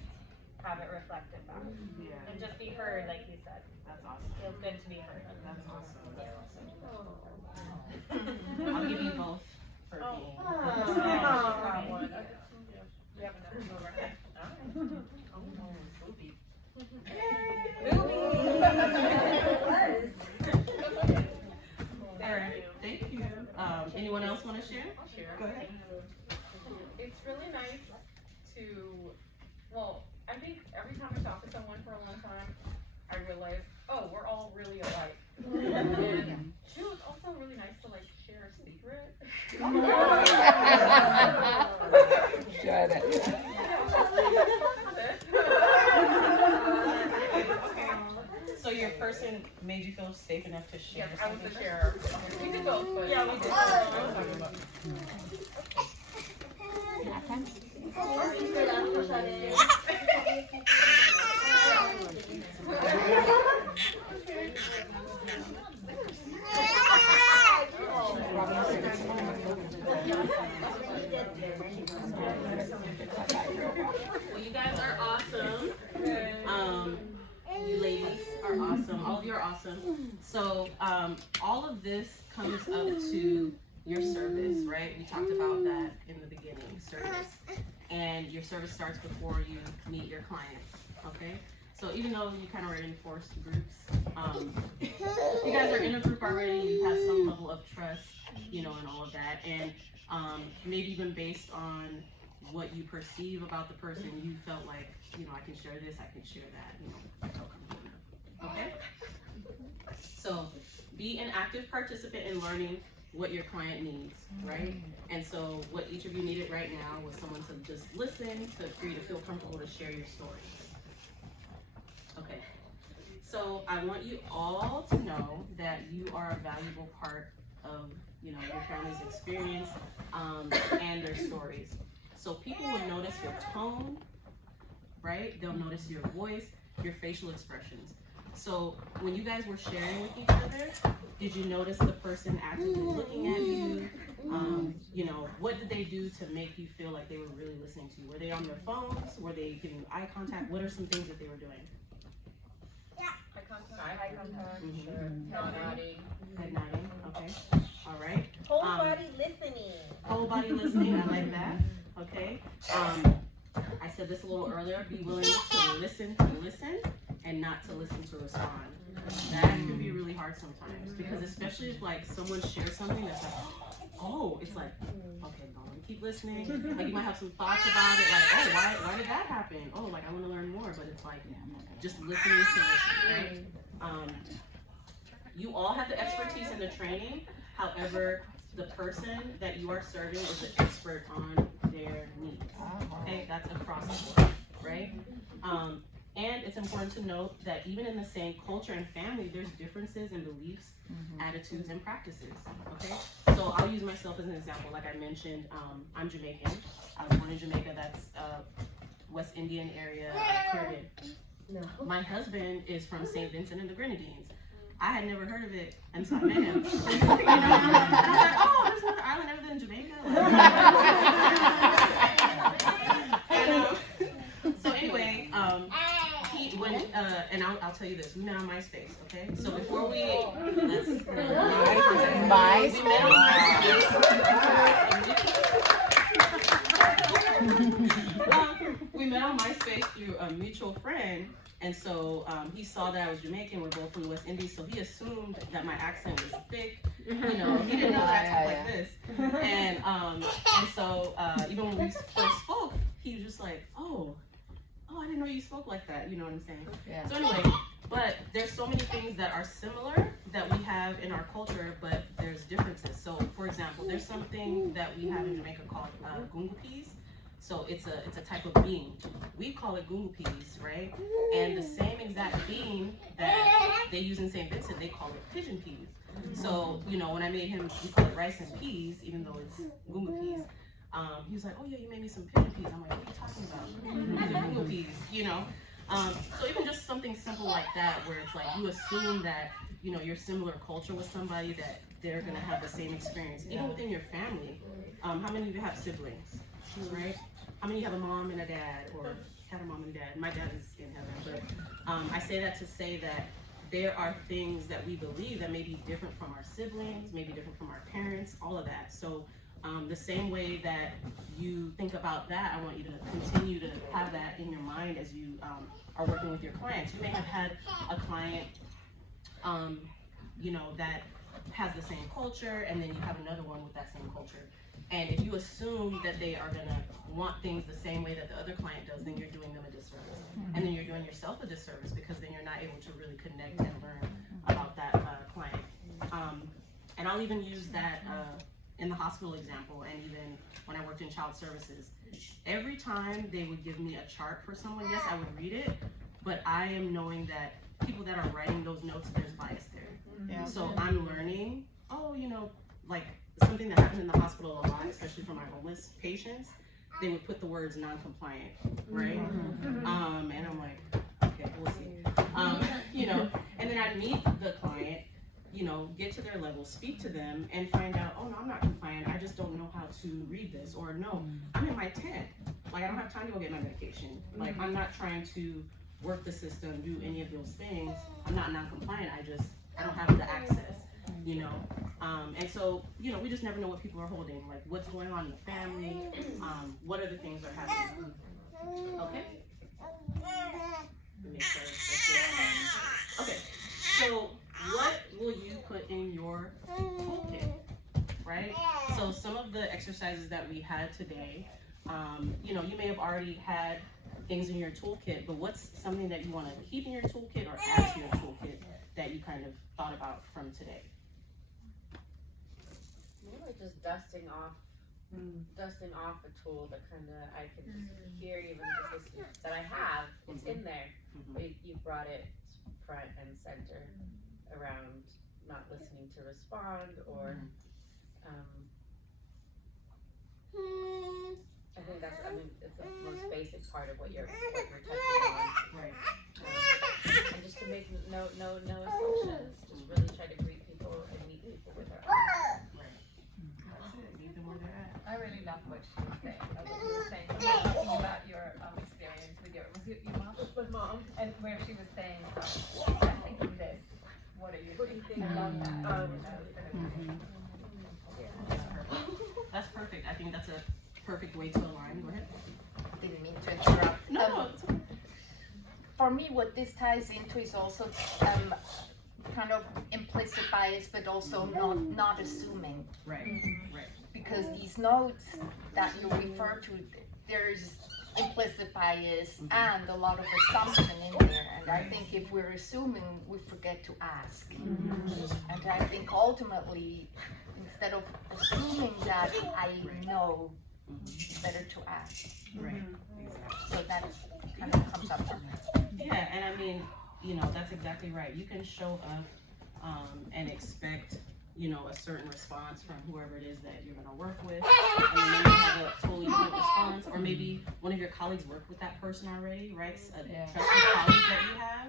have it reflected back. And just be heard, like you said. That's awesome. Feels good to be heard. That's awesome. I'll give you both for me. We have enough over here. Oh, Sophie. Yay! Thank you. Anyone else want to share? I'll share. Go ahead. It's really nice to, well, I think every time I talk to someone for a long time, I realize, oh, we're all really alike. And two, it's also really nice to like share a secret. Shut it. So your person made you feel safe enough to share Yes, I was something? the share. We did both, but Yeah, we did. Well, you guys are awesome. You ladies are awesome. All of you are awesome. So all of this comes up to your service, right? We talked about that in the beginning, service. And your service starts before you meet your client, okay? So even though you kind of are in forced groups, you guys are in a group already, you have some level of trust, you know, and all of that. And maybe even based on what you perceive about the person, you felt like, you know, I can share this, I can share that, you know, I felt comfortable. Okay? So be an active participant in learning what your client needs, right? And so what each of you needed right now was someone to just listen, for you to feel comfortable to share your story. Okay. So I want you all to know that you are a valuable part of, you know, your family's experience and their stories. So people will notice your tone, right? They'll notice your voice, your facial expressions. So when you guys were sharing with each other, did you notice the person actively looking at you? You know, what did they do to make you feel like they were really listening to you? Were they on their phones? Were they giving eye contact? What are some things that they were doing? Eye contact, Mhm. head nodding. Head nodding, okay. All right. Whole body listening. Whole body listening, I like that. Okay. I said this a little earlier, be willing to listen and not to listen to respond. That can be really hard sometimes, because especially if like someone shares something that's like, oh, it's like, okay, go on, keep listening. Like you might have some thoughts about it, like, oh, why did that happen? Oh, like I want to learn more, but it's like just listening to listen, right? You all have the expertise in the training. However, the person that you are serving is an expert on their needs. Okay, that's across the board, right? And it's important to note that even in the same culture and family, there's differences in beliefs, attitudes, and practices, okay? So I'll use myself as an example. Like I mentioned, I'm Jamaican. I was born in Jamaica, that's West Indian area, Caribbean. No. My husband is from St. Vincent and the Grenadines. I had never heard of it until I met him. You know? And I was like, oh, there's another island other than Jamaica? And, so anyway, and I'll tell you this, we met on MySpace, okay? So before we, we met on MySpace through a mutual friend, and so he saw that I was Jamaican, we're both from the West Indies, so he assumed that my accent was thick, you know, he didn't know that I talked like this. And so even when we first spoke, he was just like, oh, I didn't know you spoke like that, you know what I'm saying? Yeah. So anyway, but there's so many things that are similar that we have in our culture, but there's differences. So for example, there's something that we have in Jamaica called gungu peas. So it's a type of bean. We call it gungu peas, right? And the same exact bean that they use in St. Vincent, they call it pigeon peas. So, you know, when I made him, we call it rice and peas, even though it's gungu peas. He was like, oh yeah, you made me some pigeon peas. I'm like, what are you talking about? These are gungu peas, you know? So even just something simple like that, where it's like you assume that, you know, your similar culture with somebody, that they're gonna have the same experience. Even within your family, how many of you have siblings, right? How many have a mom and a dad, or had a mom and dad? My dad is in heaven, but I say that to say that there are things that we believe that may be different from our siblings, maybe different from our parents, all of that. So the same way that you think about that, I want you to continue to have that in your mind as you are working with your clients. You may have had a client, you know, that has the same culture, and then you have another one with that same culture. And if you assume that they are gonna want things the same way that the other client does, then you're doing them a disservice. And then you're doing yourself a disservice, because then you're not able to really connect and learn about that client. And I'll even use that in the hospital example, and even when I worked in child services. Every time they would give me a chart for someone, yes, I would read it, but I am knowing that people that are writing those notes, there's bias there. Yeah. So I'm learning, oh, you know, like something that happened in the hospital a lot, especially for my homeless patients, they would put the words non-compliant, right? And I'm like, okay, we'll see. You know, and then I'd meet the client, you know, get to their level, speak to them, and find out, oh no, I'm not compliant, I just don't know how to read this, or no, I'm in my tent, like I don't have time to go get my medication, like I'm not trying to work the system, do any of those things, I'm not non-compliant, I don't have the access, you know, and so, you know, we just never know what people are holding, like what's going on in the family, what other things are happening, okay? Make sure that's okay, so what will you put in your toolkit, right? So some of the exercises that we had today, you know, you may have already had things in your toolkit, but what's something that you want to keep in your toolkit or add to your toolkit that you kind of thought about from today? Maybe just dusting off a tool that kind of I can just hear, even just listen, that I have, it's in there, but you brought it front and center around not listening to respond, or I think that's, I mean, it's the most basic part of what you're touching on, Right. And just to make no assumptions, just really try to greet people and meet people with our eyes. Meet them where they're at. I really love what she was saying. What you were saying talking about your experience with your, was it your mom? With mom. And where she was saying, I'm thinking this. What are you thinking? I love that. That's perfect. I think that's a perfect way to align. Go ahead. Didn't mean to interrupt. No, it's okay. For me, what this ties into is also kind of implicit bias, but also not assuming. Right. Right. Because these notes that you refer to, there's implicit bias and a lot of assumption in there. And I think if we're assuming, we forget to ask. And I think ultimately, instead of assuming that I know, it's better to ask. Right. Exactly. So that kind of comes up for me. Yeah, and I mean, you know, that's exactly right. You can show up and expect, you know, a certain response from whoever it is that you're going to work with, and then you have a totally different response, or maybe one of your colleagues worked with that person already, right? A trusted colleague that you have.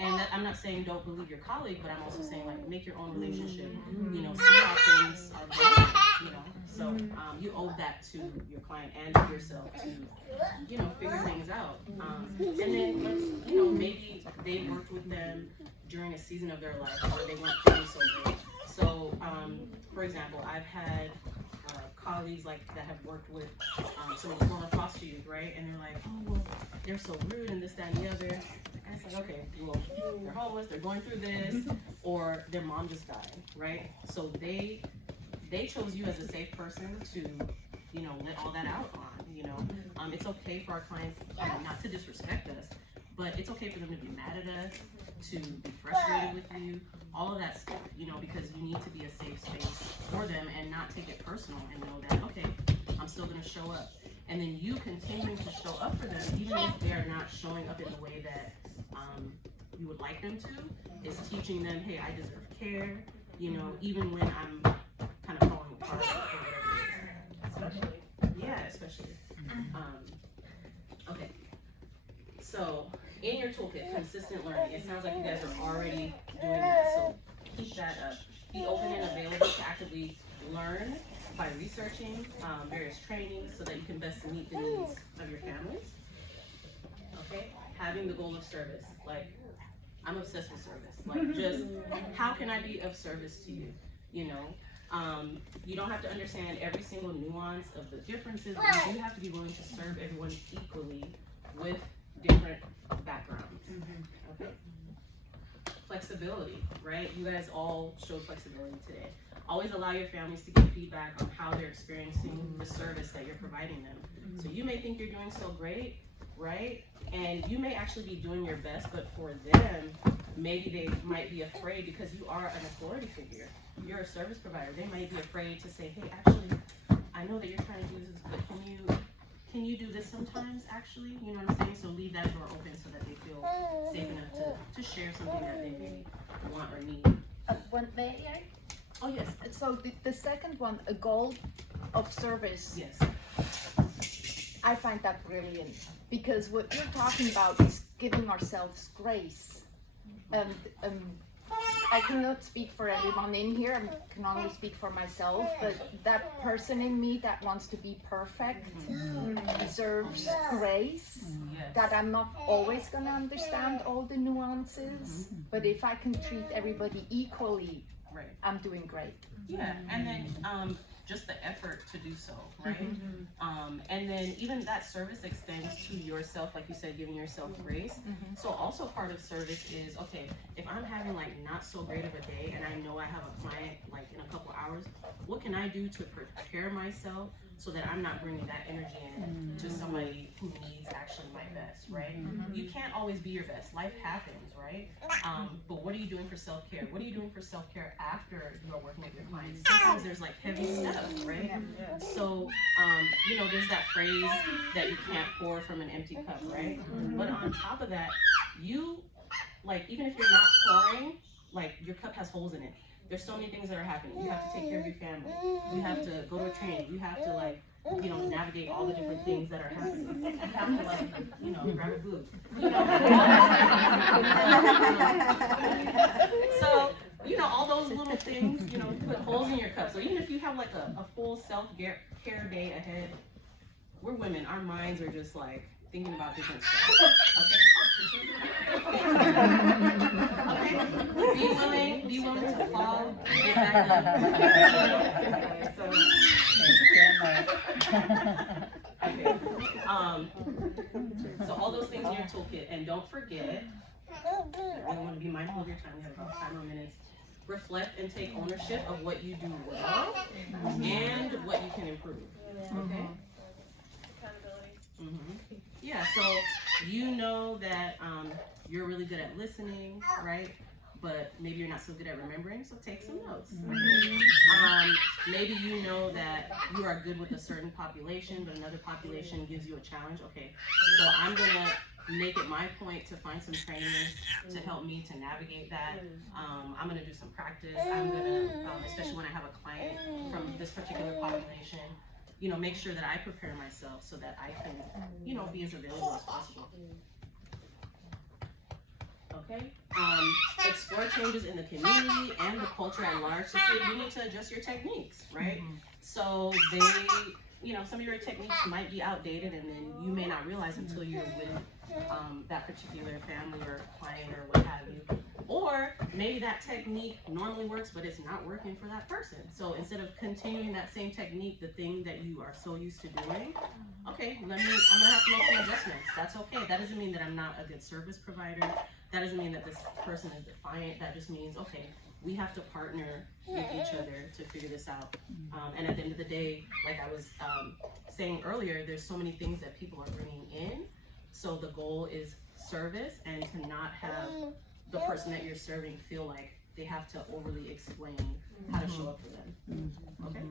And that, I'm not saying don't believe your colleague, but I'm also saying like make your own relationship, you know, see how things are going, you know. So you owe that to your client and to yourself to, you know, figure things out. And then let's, you know, maybe they worked with them during a season of their life where they weren't feeling so good. So, for example, I've had colleagues like that have worked with some of the former foster youth, right? And they're like, oh, well, they're so rude and this, that, and the other. And it's like, okay, well, they're homeless, they're going through this, or their mom just died, right? So they chose you as a safe person to, you know, let all that out on, you know. It's okay for our clients not to disrespect us, but it's okay for them to be mad at us, to be frustrated with you, all of that stuff, you know, because you need to be a safe space for them and not take it personal and know that, okay, I'm still gonna show up. And then you continuing to show up for them, even if they're not showing up in the way that you would like them to, is teaching them, hey, I deserve care, you know, even when I'm kind of falling apart or whatever it is. Yeah, especially. Okay. So, in your toolkit, consistent learning. It sounds like you guys are already doing that, so keep that up. Be open and available to actively learn by researching various trainings so that you can best meet the needs of your families. Okay? Having the goal of service. Like, I'm obsessed with service. Like, just how can I be of service to you? You know? You don't have to understand every single nuance of the differences, but you do have to be willing to serve everyone equally with different backgrounds. Okay? flexibility, right? You guys all showed flexibility today. Always allow your families to give feedback on how they're experiencing the service that you're providing them. So you may think you're doing so great, right? And you may actually be doing your best, but for them, maybe they might be afraid because you are an authority figure. You're a service provider. They might be afraid to say, hey, actually, I know that you're trying to do this, but can you do this sometimes, actually? You know what I'm saying? So leave that door open so that they feel safe enough to share something that they maybe want or need. One may I? Oh, yes. So the second one, a goal of service. Yes. I find that brilliant because what you're talking about is giving ourselves grace. And I cannot speak for everyone in here, I can only speak for myself, but that person in me that wants to be perfect deserves grace, that I'm not always gonna understand all the nuances, but if I can treat everybody equally, Right. I'm doing great. Yeah, and then just the effort to do so, right? And then even that service extends to yourself, like you said, giving yourself grace. So also part of service is, okay, if I'm having like not so great of a day and I know I have a client like in a couple hours, what can I do to prepare myself so that I'm not bringing that energy in to somebody who needs actually my best, right? You can't always be your best. Life happens, right? But what are you doing for self-care? What are you doing for self-care after you are working with your clients? Sometimes there's like heavy stuff, right? So, you know, there's that phrase that you can't pour from an empty cup, right? But on top of that, you, like, even if you're not pouring, like, your cup has holes in it. There's so many things that are happening. You have to take care of your family. You have to go to a training. You have to, like, you know, navigate all the different things that are happening. You have to, like, you know, grab a boob. You know, so, you know, all those little things, you know, put holes in your cup. So even if you have like a full self-care day ahead, we're women, our minds are just like thinking about different stuff. Okay? Okay? Be willing to fall, get back up. Okay. So all those things in your toolkit, and don't forget, I want to be mindful of your time. We have about 5 more minutes. Reflect and take ownership of what you do well and what you can improve. Okay? Accountability. Yeah, so you know that you're really good at listening, right? But maybe you're not so good at remembering, so take some notes. Maybe you know that you are good with a certain population, but another population gives you a challenge. Okay, so I'm gonna make it my point to find some trainers to help me to navigate that. I'm gonna do some practice. I'm gonna, especially when I have a client from this particular population, you know, make sure that I prepare myself so that I can, you know, be as available as possible. Okay? Explore changes in the community and the culture at large to see if you need to adjust your techniques, right? So they, you know, some of your techniques might be outdated and then you may not realize until you're with that particular family or client or what have you. Or maybe that technique normally works, but it's not working for that person. So instead of continuing that same technique, the thing that you are so used to doing, okay, I'm gonna have to make some adjustments. That's okay. That doesn't mean that I'm not a good service provider. That doesn't mean that this person is defiant. That just means, okay, we have to partner with each other to figure this out. And at the end of the day, like I was saying earlier, there's so many things that people are bringing in. So the goal is service and to not have the person that you're serving feel like they have to overly explain how to show up for them. Okay?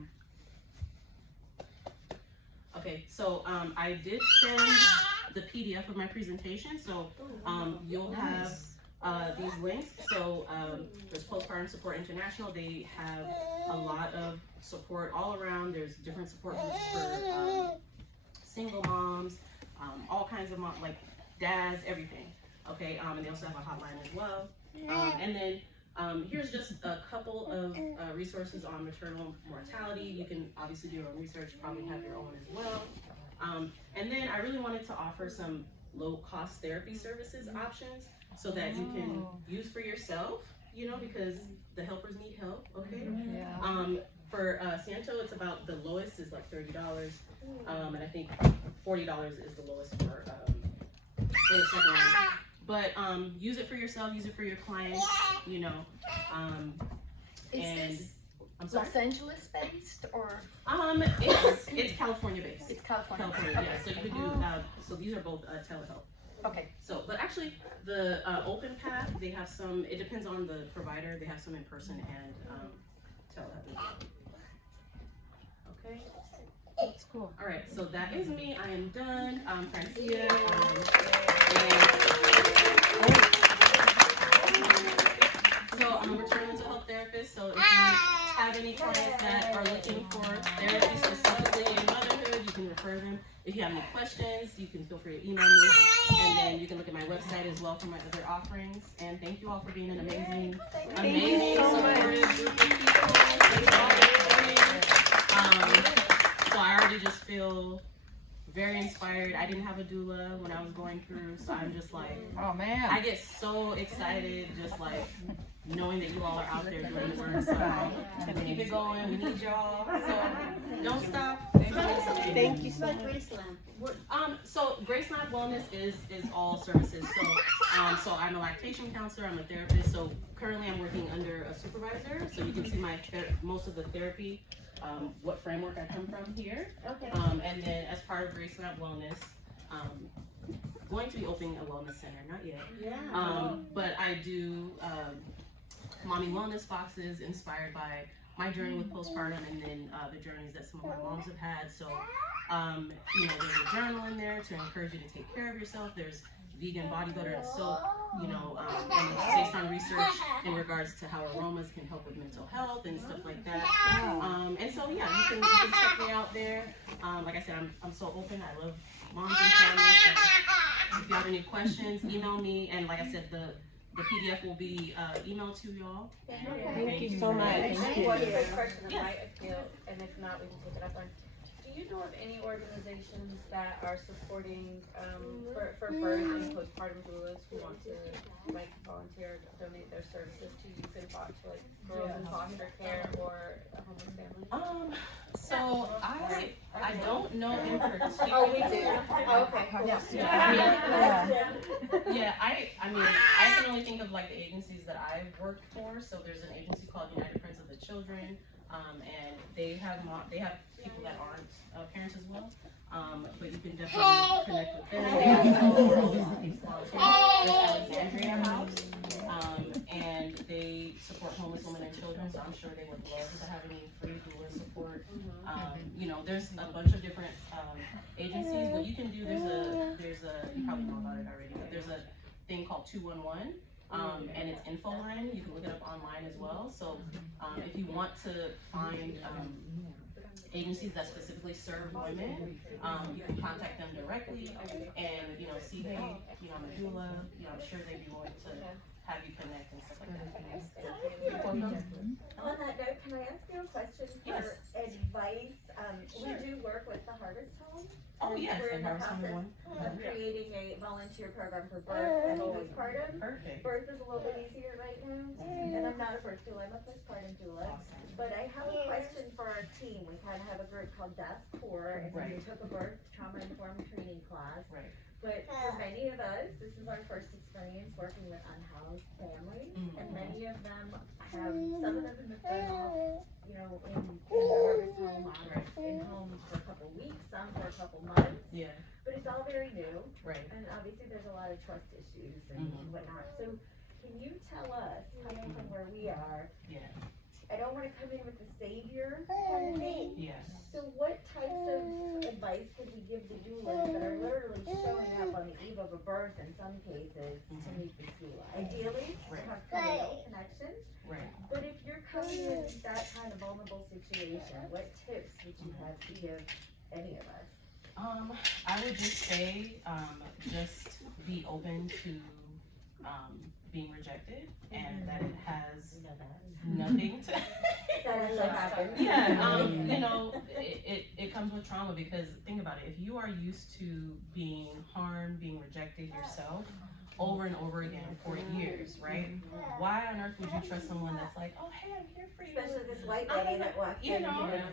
Okay, so I did send the PDF of my presentation, so you'll have these links. So there's Postpartum Support International. They have a lot of support all around. There's different support groups for single moms, all kinds of moms, like dads, everything. Okay, and they also have a hotline as well. And then here's just a couple of resources on maternal mortality. You can obviously do your own research, probably have your own as well. And then I really wanted to offer some low-cost therapy services options so that you can use for yourself, you know, because the helpers need help, okay? For Santo, it's about, the lowest is like $30, and I think $40 is the lowest for the second one. But use it for yourself, use it for your clients, you know. Is And this I'm sorry. Los Angeles based or It's California based. it's California? California, Okay. yeah. So you could do so these are both telehealth. Okay. So, but actually, the Open Path, they have some. It depends on the provider. They have some in person and telehealth as well. Okay. That's cool. All right. So that is me. I am done. Francia. So I'm a returning mental health therapist. So if you have any clients that are looking for therapy specifically in motherhood, you can refer them. If you have any questions, you can feel free to email me. And then you can look at my website as well for my other offerings. And thank you all for being an amazing, supportive group of people. Thank you all for joining. So I already just feel very inspired. I didn't have a doula when I was going through, so I'm just like, Oh man. I get so excited just like knowing that you all are out there doing the work. So keep it going. We need y'all. So don't stop. Thank you so much. So Gracelamp Wellness is all services. So I'm a lactation counselor. I'm a therapist. So currently I'm working under a supervisor. So you can see my most of the therapy, what framework I come from here. Okay. And then as part of Gracelamp Wellness, going to be opening a wellness center. Not yet. Yeah. But I do mommy wellness boxes inspired by my journey with postpartum and then the journeys that some of my moms have had. So, you know, there's a journal in there to encourage you to take care of yourself. There's vegan body butter and soap, you know, and it's based on research in regards to how aromas can help with mental health and stuff like that. And so, yeah, you can check me out there. Like I said, I'm so open. I love moms and families. So if you have any questions, email me. And like I said, the PDF will be emailed to y'all. Thank you so much. I Thank have you. one quick question that might appeal, and if not, we can take it up on. Do you know of any organizations that are supporting for birth and postpartum doulas who want to like volunteer, donate their services to youth and like girls in foster care or a homeless family? So I don't know in particular. Oh, we do. Okay. Cool. Yeah, I mean, I can only think of like the agencies that I've worked for. So there's an agency called United Friends of the Children, and they have people that aren't parents as well. But you can definitely connect with them. They also Alexandria House, and they support homeless women and children. So I'm sure they would love to have any free doula support. You know, there's a bunch of different agencies. What you can do, there's a you probably know about it already, but there's a thing called 211. And it's InfoLine. You can look it up online as well. So if you want to find agencies that specifically serve women, you can contact them directly and, you know, see, hey, you know, I'm a doula, you know, I'm sure they'd be willing to have you connect and stuff like that. On that note, can I ask you a question for advice? We do work with the Harvest Home. Oh, yes, We're in the Harvest Home process one. of creating a volunteer program for birth and postpartum. Perfect. Birth is a little bit easier right now, and I'm not a birth doula, I'm a postpartum doula. But I have a question for our team. We kind of have a group called DASC, and we took a birth trauma-informed training class. Right. But for many of us, this is our first experience working with unhoused families, and many of them have, some of them have been off, you know, in the Harvest Home, in homes for a couple weeks, some for a couple months. Yeah. But it's all very new. Right. And obviously there's a lot of trust issues and whatnot. So can you tell us, coming from where we are, I don't want to come in with the savior kind of thing. Yes. So what types of advice could we give the doulas that are literally showing up on the eve of a birth in some cases to meet the doula? Ideally, to have familial connections. Right. But if you're coming in that kind of vulnerable situation, what tips would you have to give any of us? I would just say, just be open to being rejected, and that it has nothing to. Yeah, you know, it comes with trauma, because think about it. If you are used to being harmed, being rejected yourself over and over again for years, right? Why on earth would you trust someone that's like, oh, hey, I'm here for you? Especially this white lady that walks in and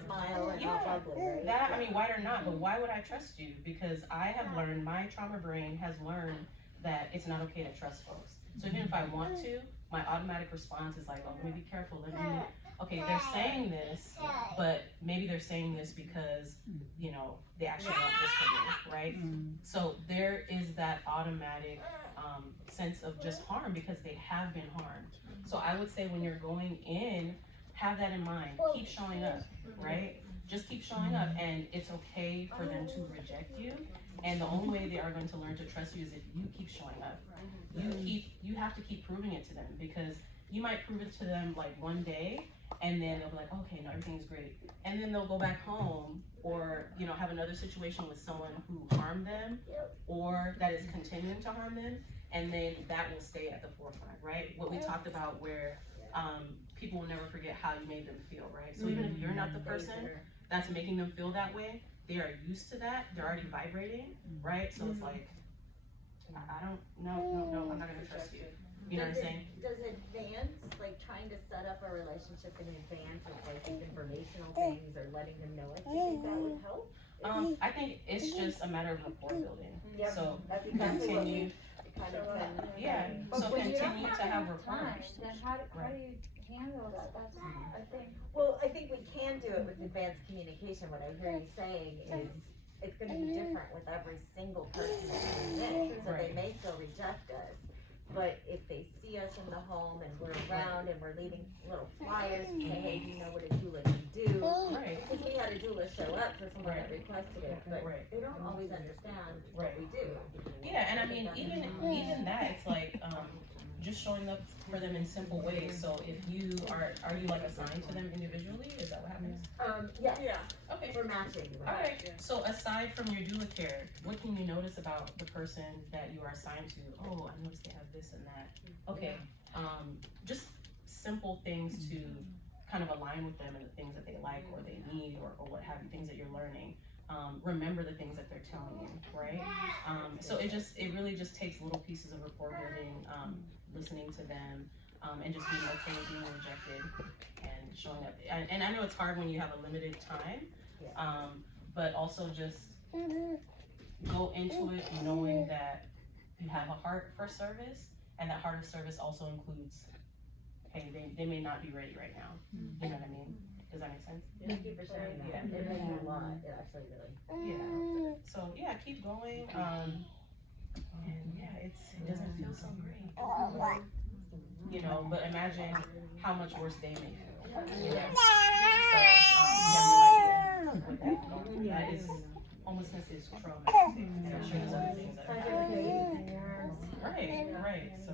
smile and all ugly, right? That, I mean, white or not, but why would I trust you? Because I have learned, my trauma brain has learned that it's not okay to trust folks. So even if I want to, my automatic response is like, oh, let me be careful, let me, okay, they're saying this, but maybe they're saying this because, you know, they actually want this for me, right? So there is that automatic sense of just harm because they have been harmed. So I would say when you're going in, have that in mind, keep showing up, right? Just keep showing up, and it's okay for them to reject you. And the only way they are going to learn to trust you is if you keep showing up. You have to keep proving it to them, because you might prove it to them like one day, and then they'll be like, okay, no, everything's great. And then they'll go back home, or, you know, have another situation with someone who harmed them, or that is continuing to harm them, and then that will stay at the forefront, right? What we talked about, where people will never forget how you made them feel, right? So even if you're not the person that's making them feel that way, they are used to that, they're already vibrating, right? So it's like, I don't, no, I'm not gonna trust you. You know what I'm saying? Does advance, like trying to set up a relationship in advance with like these informational things or letting them know it, do you think that would help? I think it's just a matter of rapport building. Yep, So that's exactly what continue, kind of can. yeah, so continue to have rapport. Then how do you handle that? That's, I think. Well, I think we can do it with advanced communication. What I hear you saying is it's gonna be different with every single person that comes in, so they may still reject us. But if they see us in the home and we're around and we're leaving little flyers and say, hey, do you know what a doula can do? Right. Because we had a doula show up for someone that requested it, but Right. they don't always understand what we do. Yeah, and I mean, even that, it's like, just showing up for them in simple ways. So if you are you like assigned to them individually? Is that what happens? Yes. Yeah. Okay. We're matching. All right. So aside from your doula care, what can you notice about the person that you are assigned to? Oh, I noticed they have this and that. Okay. Just simple things to kind of align with them and the things that they like or they need or what have you, things that you're learning. Remember the things that they're telling you, right? So it really just takes little pieces of rapport building, listening to them, and just being okay with being rejected and showing up. And I know it's hard when you have a limited time, but also just go into it knowing that you have a heart for service, and that heart of service also includes, hey, they may not be ready right now. You know what I mean? Does that make sense? Thank you for sharing that. It means a lot. It actually really. Yeah. So yeah, keep going. And yeah, it doesn't feel so great. You know, but imagine how much worse they may feel. You know? So you have no idea what that is. Homelessness is traumatic. And I'm sure there's other things that are happening. Right. So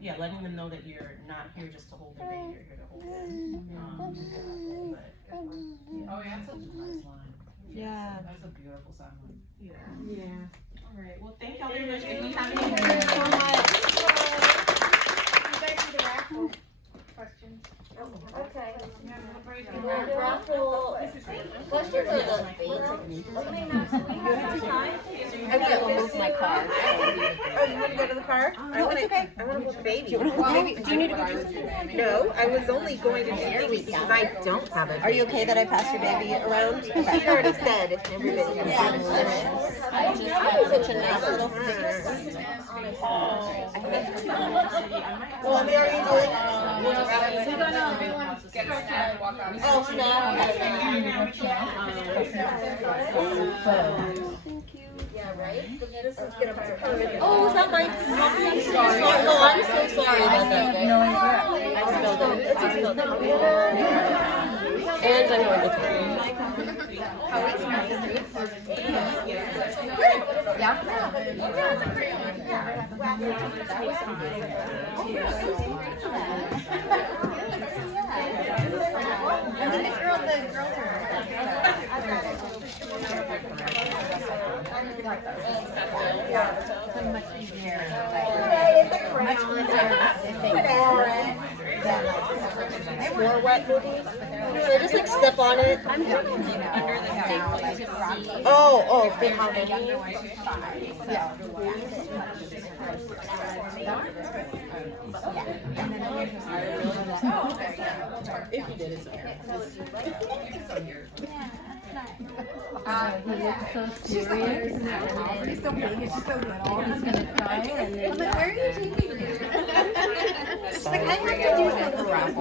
yeah, letting them know that you're not here just to hold their baby, you're here to hold them. Oh yeah, that's such a nice line. Yeah. That's a beautiful sound. Yeah. Yeah. All right. Well, thank y'all very much. If you have Thank you so any much. Back to the raffle questions. Okay. The raffle questions are the we have some time. I will move my car. Oh, you want to go to the car? No, it's okay. I want to hold the baby. Do you want to hold the baby? Do you need to go to the No, I was only going to do thingies because I don't have it. Are you okay that I pass your baby around? She already said if everybody I just got such a nice little fix. Well, we already did. Get a snack, walk out. Oh, snap. Yeah, right? This is gonna be. Oh, is that right? I'm sorry. No, I'm so sorry about that. I spilled it. It's a spilled And I'm going to turn. Much easier. More wet movies? No, just like step on it. I'm talking under the state. Oh, for how many? If you did, it's okay. he looked so serious. He's so big and she's so little. He's gonna cry, and then I'm like, where are you taking me? She's like, I have to do something.